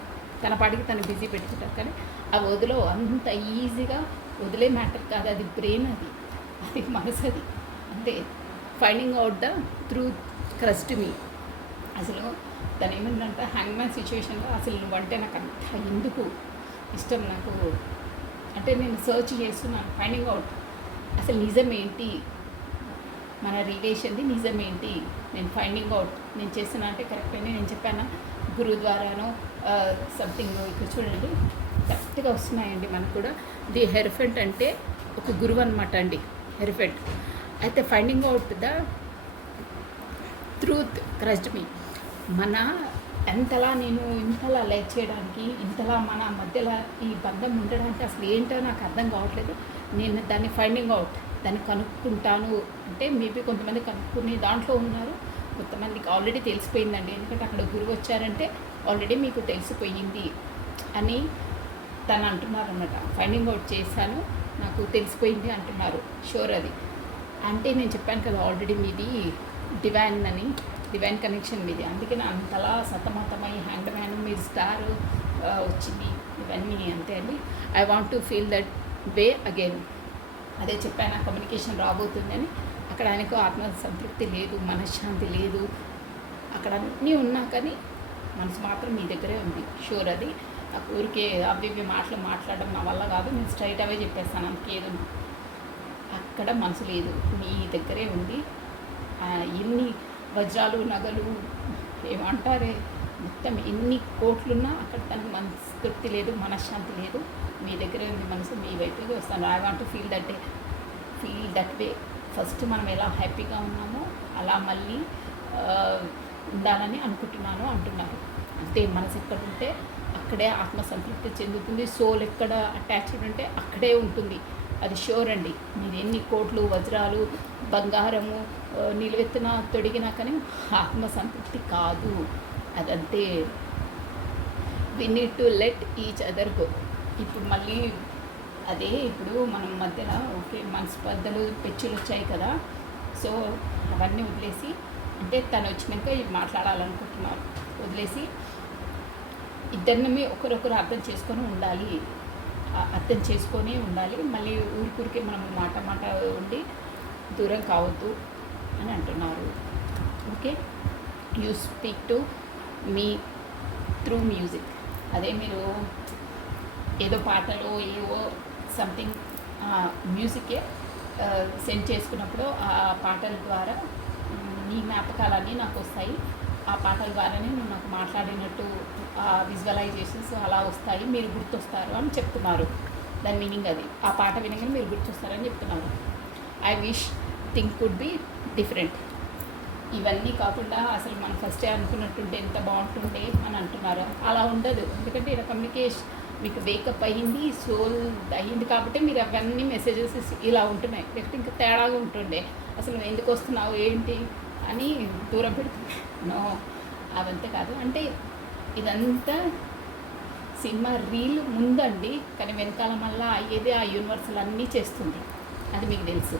తన పాటికి తను బిజీ పెట్టుకుంటారు, కానీ ఆ వదిలో అంత ఈజీగా వదిలే మ్యాటర్ కాదు, అది బ్రెయిన్, అది మనసు, అది అంతే. Finding out the truth crushed me. అసలు తను ఏమిటంటే హ్యాంగ్మ్యాన్ సిచ్యువేషన్లో అసలు నువ్వంటే నాకు అంత ఎందుకు ఇష్టం, నాకు అంటే నేను సర్చ్ చేస్తున్నాను, ఫైండింగ్ అవుట్ అసలు నిజం ఏంటి, మన రిలేషన్ది నిజం ఏంటి, నేను ఫైండింగ్ అవుట్ నేను చేస్తున్నా అంటే కరెక్ట్ అని నేను చెప్పాను. గురువు ద్వారానో సంథింగ్ ఇక్కడ చూడండి కరెక్ట్గా వస్తున్నాయండి మనకు కూడా. ది హెరిఫెంట్ అంటే ఒక గురువు అనమాట అండి, హెరిఫెంట్. అయితే finding out the truth crushed me. మన ఎంతలా నేను ఇంతలా లైక్ చేయడానికి, ఇంతలా మన మధ్యలో ఈ బంధం ఉండడానికి అసలు ఏంటో నాకు అర్థం కావట్లేదు, నేను దాన్ని ఫైండింగ్ అవుట్, దాన్ని కనుక్కుంటాను అంటే మేబీ కొంతమంది కనుక్కుని దాంట్లో ఉన్నారు, కొంతమందికి ఆల్రెడీ తెలిసిపోయిందండి. ఎందుకంటే అక్కడ గురువు వచ్చారంటే ఆల్రెడీ మీకు తెలిసిపోయింది అని తను అంటున్నారు అన్నమాట. ఫైండింగ్ అవుట్ చేశాను, నాకు తెలిసిపోయింది అంటున్నారు. షూర్ అది అంటే నేను చెప్పాను కదా ఆల్రెడీ మీది డివైన్ కనెక్షన్ మీది, అందుకే నా అంతలా సతమతమై హ్యాండ్ మ్యాన్ మీరు స్టార్ వచ్చింది ఇవన్నీ అంతే అండి. I want to feel that way again. అదే చెప్పాను, కమ్యూనికేషన్ రాబోతుందని. అక్కడ ఆయనకు ఆత్మసంతృప్తి లేదు, మనశ్శాంతి లేదు, అక్కడ అన్నీ ఉన్నా కానీ మనసు మాత్రం మీ దగ్గరే ఉంది. షూర్ అది. ఆ ఊరికే అవి మాట్లాడడం నా వల్ల కాదు, నేను స్ట్రైట్ అవే చెప్పేస్తాను, అందుకేదో అక్కడ మనసు లేదు, మీ దగ్గరే ఉంది. ఎన్ని వజ్రాలు నగలు ఏమంటారే మొత్తం ఎన్ని కోట్లున్నా అక్కడ తనకు మనస్తృప్తి లేదు, మనశ్శాంతి లేదు, మీ దగ్గరే ఉంది మనసు, మీ వైపుకి వస్తాను. I want to feel that way. First మనం ఎలా హ్యాపీగా ఉన్నామో అలా మళ్ళీ ఉండాలని అనుకుంటున్నాను అంటున్నారు. అంతే, మనసు ఎక్కడ ఉంటే అక్కడే ఆత్మసంతృప్తి చెందుతుంది. సోల్ ఎక్కడ అటాచ్డ్ ఉంటే అక్కడే ఉంటుంది, అది షూర్ అండి. మీరు ఎన్ని కోట్లు వజ్రాలు బంగారము నిలువెత్తిన తొడిగినా కానీ ఆత్మసంతృప్తి కాదు, అదంతే. We need to let each other go. ఇప్పుడు మళ్ళీ అదే ఇప్పుడు మనం మధ్యన ఓకే మనస్పర్ధలు పెచ్చులు వచ్చాయి కదా, సో అవన్నీ వదిలేసి అంటే తను వచ్చినాక ఇవి మాట్లాడాలనుకుంటున్నారు వదిలేసి ఇద్దరిని ఒకరొకరు అర్థం చేసుకొని ఉండాలి, అర్థం చేసుకొని ఉండాలి. మళ్ళీ ఊరికూరికే మనం మాట ఉండి దూరం కావద్దు అని అంటున్నారు. Okay, you speak to me through music. అదే మీరు ఏదో పాటలు ఏవో సంథింగ్ మ్యూజికే సెండ్ చేసుకున్నప్పుడు ఆ పాటల ద్వారా నీ జ్ఞాపకాలన్నీ నాకు వస్తాయి, ఆ పాటల ద్వారానే నువ్వు నాకు మాట్లాడినట్టు విజువలైజేషన్స్ అలా వస్తాయి, మీరు గుర్తొస్తారు అని చెప్తున్నారు. దాని మీనింగ్ అది, ఆ పాట వినగానే మీరు గుర్తొస్తారని చెప్తున్నారు. I wish think could be different. ఇవన్నీ కాకుండా అసలు మనం ఫస్టే అనుకున్నట్టుంటే ఎంత బాగుంటుండే అని అంటున్నారు. అలా ఉండదు, ఎందుకంటే ఇలా కమ్యూనికేషన్ మీకు వేకప్ అయ్యింది, సోల్ అయ్యింది కాబట్టి మీరు అవన్నీ మెసేజెస్ ఇలా ఉంటున్నాయి. లేకపోతే ఇంకా తేడాగా ఉంటుండే, అసలు నువ్వు ఎందుకు వస్తున్నావు ఏంటి అని దూరం పెడుతుంది. నో, అవంతా కాదు. అంటే ఇదంతా సినిమా రీల్ ముందండి, కానీ వెనకాల మళ్ళీ అయ్యేది ఆ యూనివర్సల్ అన్నీ చేస్తుంది, అది మీకు తెలుసు.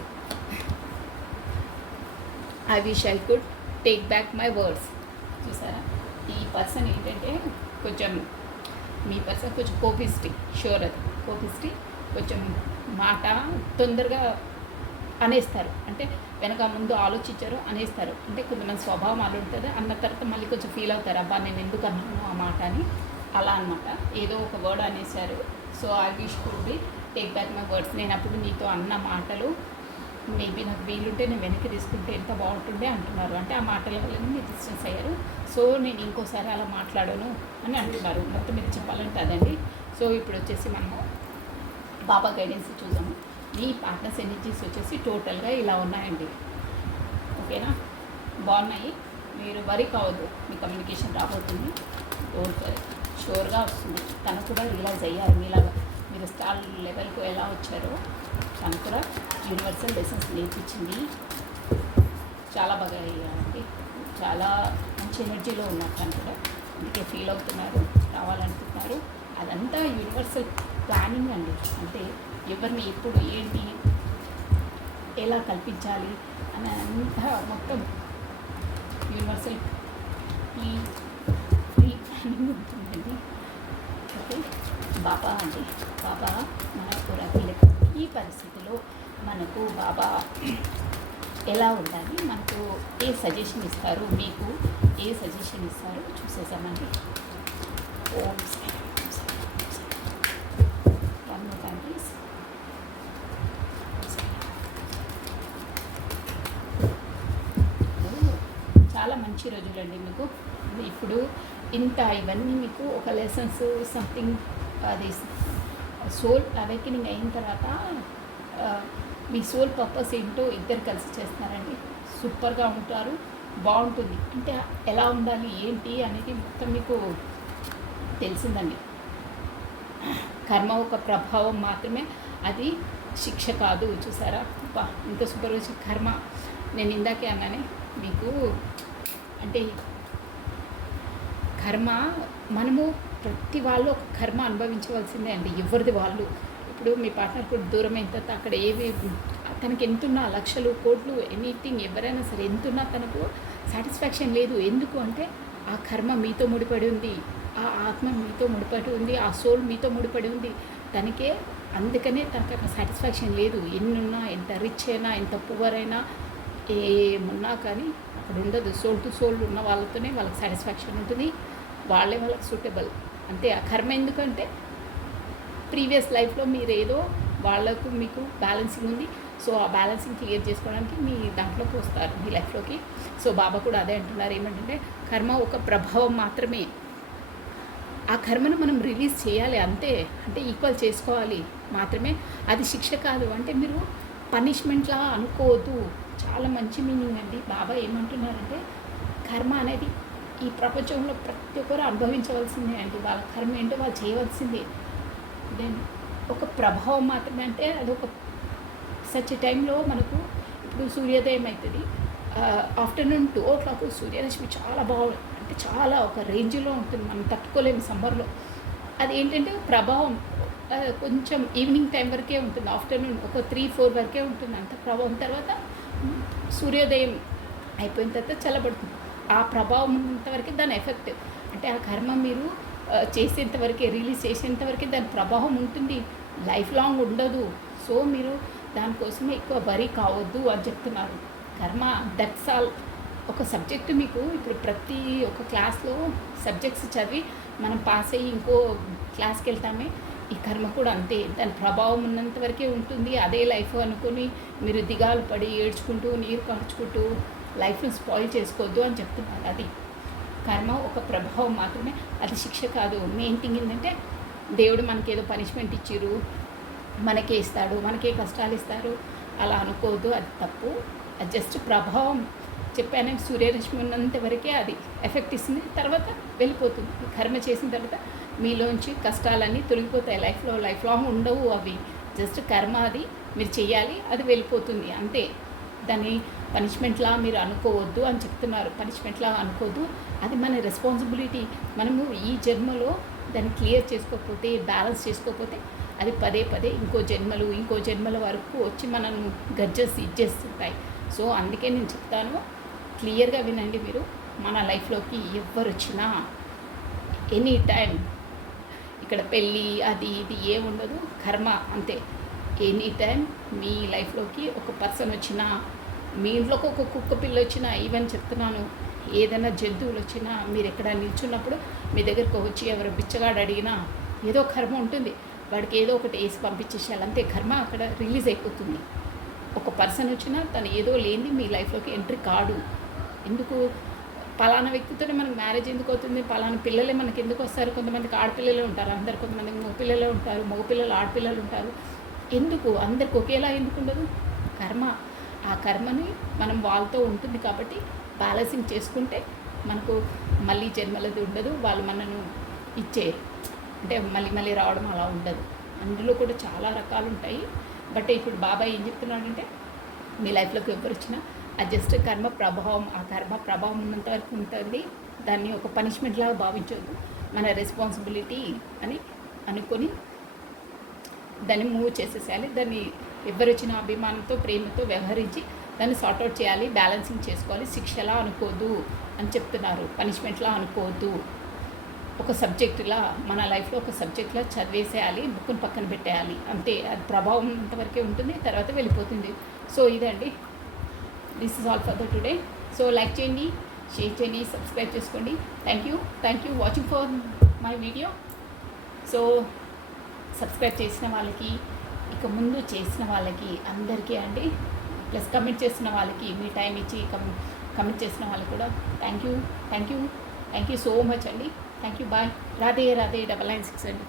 I wish I could take back my words. చూసారా, ఈ పర్సన్ ఏంటంటే కొంచెం మీ పర్సన్ కొంచెం కోపిస్టి, షూర్ అది కోపిస్టి, కొంచెం మాట తొందరగా అనేస్తారు, అంటే వెనక ముందు ఆలోచించారు అనేస్తారు. అంటే కొంతమంది స్వభావం అలా ఉంటుంది, అన్న తర్వాత మళ్ళీ కొంచెం ఫీల్ అవుతారు, అబ్బా నేను ఎందుకు అన్నాను ఆ మాట అని, అలా అనమాట. ఏదో ఒక వర్డ్ అనేసారు. So I wish could be take back my words. నేను అప్పుడు నీతో అన్న మాటలు మేబీ నాకు వీలుంటే నేను వెనక్కి తీసుకుంటే ఎంత బాగుంటుండే అంటున్నారు. అంటే ఆ మాటల వల్ల మీరు డిస్టెన్స్ అయ్యారు, సో నేను ఇంకోసారి అలా మాట్లాడను అని అంటున్నారు. మొత్తం మీరు చెప్పాలంటే అదండి. సో ఇప్పుడు వచ్చేసి మనము బాబా గైడెన్స్ చూద్దాము. మీ పార్ట్నర్స్ ఎనర్జీస్ వచ్చేసి టోటల్గా ఇలా ఉన్నాయండి. ఓకేనా, బాగున్నాయి, మీరు వరీ కావద్దు, మీ కమ్యూనికేషన్ రాబోతుంది, షూర్గా వస్తుంది. తను కూడా రియలైజ్ అయ్యారు మీలాగా, మీరు స్టార్ లెవెల్కు ఎలా వచ్చారో తను కూడా యూనివర్సల్ లెసన్స్ నేర్పించింది. చాలా బాగా అయ్యారండి, చాలా మంచి ఎనర్జీలో ఉన్నారు తను కూడా, అందుకే ఫీల్ అవుతున్నారు, రావాలనుకుంటున్నారు. అదంతా యూనివర్సల్ ప్లానింగ్ అండి. అంటే ఎవరిని ఎప్పుడు ఏంటి ఎలా కల్పించాలి అని అంతా మొత్తం యూనివర్సల్ ఫ్రీ ప్లానింగ్ ఉంటుందండి. ఓకే, బాబా అండి, బాబా మనకు ఈ పరిస్థితిలో మనకు బాబా ఎలా ఉండాలి, మనకు ఏ సజెషన్ ఇస్తారు, మీకు ఏ సజెషన్ ఇస్తారో చూసేసామండి. ఓం చాలా మంచి రోజులండి మీకు. ఇప్పుడు ఇంత ఇవన్నీ మీకు ఒక లెసన్స్ సంథింగ్ అది సోల్ అవేకనింగ్ అయిన తర్వాత మీ సోల్ పర్పస్ ఏంటో ఇద్దరు కలిసి చేస్తున్నారండి. సూపర్గా ఉంటారు, బాగుంటుంది. అంటే ఎలా ఉండాలి ఏంటి అనేది మొత్తం మీకు తెలిసిందండి. కర్మ ఒక ప్రభావం మాత్రమే, అది శిక్ష కాదు. చూసారా, ఇంత సూపర్గా కర్మ. నేను ఇందాకే అన్నానే మీకు, అంటే కర్మ మనము ప్రతి వాళ్ళు ఒక కర్మ అనుభవించవలసిందే అండి, ఎవరిది వాళ్ళు. ఇప్పుడు మీ పార్ట్నర్ కూడా దూరం అయిన తర్వాత అక్కడ ఏవి తనకి ఎంతున్నా, లక్షలు కోట్లు ఎనీథింగ్ ఎవరైనా సరే ఎంతున్నా తనకు సాటిస్ఫాక్షన్ లేదు. ఎందుకు అంటే ఆ కర్మ మీతో ముడిపడి ఉంది, ఆ ఆత్మ మీతో ముడిపడి ఉంది, ఆ సోల్ మీతో ముడిపడి ఉంది. తనకే అందుకనే తనకు అక్కడ సాటిస్ఫాక్షన్ లేదు. ఎన్నున్నా, ఎంత రిచ్ అయినా, ఎంత పువర్ అయినా, ఏమున్నా కానీ అక్కడ ఉండదు. సోల్ టు సోల్ ఉన్న వాళ్ళతోనే వాళ్ళకి సాటిస్ఫాక్షన్ ఉంటుంది, వాళ్ళే వాళ్ళకి సూటబుల్. అంతే. ఆ కర్మ ఎందుకంటే ప్రీవియస్ లైఫ్లో మీరు ఏదో వాళ్ళకు మీకు బ్యాలెన్సింగ్ ఉంది, సో ఆ బ్యాలెన్సింగ్ క్లియర్ చేసుకోవడానికి మీ దాంట్లోకి వస్తారు, మీ లైఫ్లోకి. సో బాబా కూడా అదే అంటున్నారు, ఏమంటే కర్మ ఒక ప్రభావం మాత్రమే, ఆ కర్మను మనం రిలీజ్ చేయాలి అంతే. అంటే ఈక్వల్ చేసుకోవాలి మాత్రమే, అది శిక్ష కాదు. అంటే మీరు పనిష్మెంట్లా అనుకోవద్దు. చాలా మంచి మీనింగ్ అండి. బాబా ఏమంటున్నారంటే కర్మ అనేది ఈ ప్రపంచంలో ప్రతి ఒక్కరు అనుభవించవలసిందే అండి. వాళ్ళ కర్మ ఏంటో వాళ్ళు చేయవలసిందే. దెన్ ఒక ప్రభావం మాత్రమే, అంటే అదొక సచ్ టైంలో మనకు ఇప్పుడు సూర్యోదయం అవుతుంది, ఆఫ్టర్నూన్ 2 o'clock సూర్యరశ్మి చాలా బాగుంది, అంటే చాలా ఒక రేంజ్లో ఉంటుంది, మనం తట్టుకోలేము సమ్మర్లో. అది ఏంటంటే ప్రభావం కొంచెం ఈవినింగ్ టైం వరకే ఉంటుంది, ఆఫ్టర్నూన్ ఒక 3-4 వరకే ఉంటుంది అంత ప్రభావం. తర్వాత సూర్యోదయం అయిపోయిన తర్వాత చల్లబడుతుంది. ఆ ప్రభావం ఉన్నంతవరకే దాని ఎఫెక్ట్. అంటే ఆ కర్మ మీరు చేసేంత వరకే, రిలీజ్ చేసేంత వరకే దాని ప్రభావం ఉంటుంది, లైఫ్ లాంగ్ ఉండదు. సో మీరు దానికోసమే ఎక్కువ వరీ కావద్దు అని చెప్తున్నారు. కర్మ దట్స్ ఆల్. ఒక సబ్జెక్టు మీకు ఇప్పుడు ప్రతి ఒక్క క్లాస్లో సబ్జెక్ట్స్ చదివి మనం పాస్ అయ్యి ఇంకో క్లాస్కి వెళ్తామే, ఈ కర్మ కూడా అంతే. దాని ప్రభావం ఉన్నంత వరకే ఉంటుంది, అదే లైఫ్ అనుకుని మీరు దిగాలు పడి ఏడ్చుకుంటూ నీరు కార్చుకుంటూ లైఫ్ని స్పాయిల్ చేసుకోవద్దు అని చెప్తున్నారు. అది కర్మ ఒక ప్రభావం మాత్రమే, అది శిక్ష కాదు. మెయిన్ థింగ్ ఏంటంటే దేవుడు మనకేదో పనిష్మెంట్ ఇచ్చిరు, మనకే ఇస్తాడు, మనకే కష్టాలు ఇస్తారు అలా అనుకోవద్దు, అది తప్పు. అది జస్ట్ ప్రభావం. చెప్పాను, సూర్యరశ్మి ఉన్నంత వరకే అది ఎఫెక్ట్ ఇస్తుంది, తర్వాత వెళ్ళిపోతుంది. కర్మ చేసిన తర్వాత మీలోంచి కష్టాలన్నీ తొలగిపోతాయి. లైఫ్ లాంగ్ ఉండవు అవి. జస్ట్ కర్మ, అది మీరు చెయ్యాలి, అది వెళ్ళిపోతుంది అంతే. దాన్ని పనిష్మెంట్లా మీరు అనుకోవద్దు అని చెప్తున్నారు. పనిష్మెంట్లా అనుకోవద్దు, అది మన రెస్పాన్సిబిలిటీ. మనము ఈ జన్మలో దాన్ని క్లియర్ చేసుకోకపోతే, బ్యాలెన్స్ చేసుకోకపోతే అది పదే పదే ఇంకో జన్మల వరకు వచ్చి మనల్ని ఇచ్చేస్తుంటాయి. సో అందుకే నేను చెప్తాను, క్లియర్గా వినండి మీరు. మన లైఫ్లోకి ఎవ్వరు వచ్చినా ఎనీ టైం, ఇక్కడ పెళ్ళి అది ఇది ఏముండదు, కర్మ అంతే. ఎనీ టైం మీ లైఫ్లోకి ఒక పర్సన్ వచ్చినా, మీ ఇంట్లోకి ఒక కుక్క పిల్ల వచ్చినా, ఈవెన్ చెప్తున్నాను ఏదైనా జంతువులు వచ్చినా, మీరు ఎక్కడ నిల్చున్నప్పుడు మీ దగ్గరకు వచ్చి ఎవరు బిచ్చగాడు అడిగినా ఏదో కర్మ ఉంటుంది, వాడికి ఏదో ఒకటి వేసి పంపించేసేయాలి అంతే. కర్మ అక్కడ రిలీజ్ అయిపోతుంది. ఒక పర్సన్ వచ్చినా తను ఏదో లేని మీ లైఫ్లోకి ఎంట్రీ కాడు. ఎందుకు పలానా వ్యక్తితోనే మనకు మ్యారేజ్ ఎందుకు అవుతుంది, పలానా పిల్లలే మనకి ఎందుకు వస్తారు? కొంతమందికి ఆడపిల్లలే ఉంటారు, కొంతమందికి మగపిల్లలే ఉంటారు, మగపిల్లలు ఆడపిల్లలు ఉంటారు. ఎందుకు అందరికి ఒకేలా ఎందుకు ఉండదు? కర్మ. ఆ కర్మని మనం వాళ్ళతో ఉంటుంది కాబట్టి బ్యాలెన్సింగ్ చేసుకుంటే మనకు మళ్ళీ జన్మలది ఉండదు, వాళ్ళు మనను ఇచ్చేయరు, అంటే మళ్ళీ రావడం అలా ఉండదు. అందులో కూడా చాలా రకాలు ఉంటాయి. బట్ ఇప్పుడు బాబాయ్ ఏం చెప్తున్నాడంటే, మీ లైఫ్లోకి ఎవరు వచ్చినా అది జస్ట్ కర్మ ప్రభావం. ఆ కర్మ ప్రభావం ఉన్నంత వరకు ఉంటుంది, దాన్ని ఒక పనిష్మెంట్ లాగా భావించవద్దు, మన రెస్పాన్సిబిలిటీ అని అనుకొని దాన్ని మూవ్ చేసేసేయాలి. దాన్ని ఎవరు వచ్చిన అభిమానంతో ప్రేమతో వ్యవహరించి దాన్ని సార్ట్అవుట్ చేయాలి, బ్యాలెన్సింగ్ చేసుకోవాలి. శిక్షలా అనుకోవద్దు అని చెప్తున్నారు, పనిష్మెంట్లా అనుకోవద్దు. ఒక సబ్జెక్టులా మన లైఫ్లో ఒక సబ్జెక్టులా చదివేసేయాలి, బుక్ని పక్కన పెట్టేయాలి అంతే. అది ప్రభావం అంతవరకే ఉంటుంది, తర్వాత వెళ్ళిపోతుంది. సో ఇదండి, this is all for the today. So like చేయండి, షేర్ చేయండి, సబ్స్క్రైబ్ చేసుకోండి. Thank you watching for my video. So subscribe చేసిన వాళ్ళకి, ఇక ముందు చేసిన వాళ్ళకి అందరికీ అండి, ప్లస్ కమెంట్ చేసిన వాళ్ళకి, మీ టైం ఇచ్చి కమెంట్ చేసిన వాళ్ళకి కూడా థ్యాంక్ యూ సో మచ్ అండి. Thank you. బాయ్. రాధే 9996 అండి.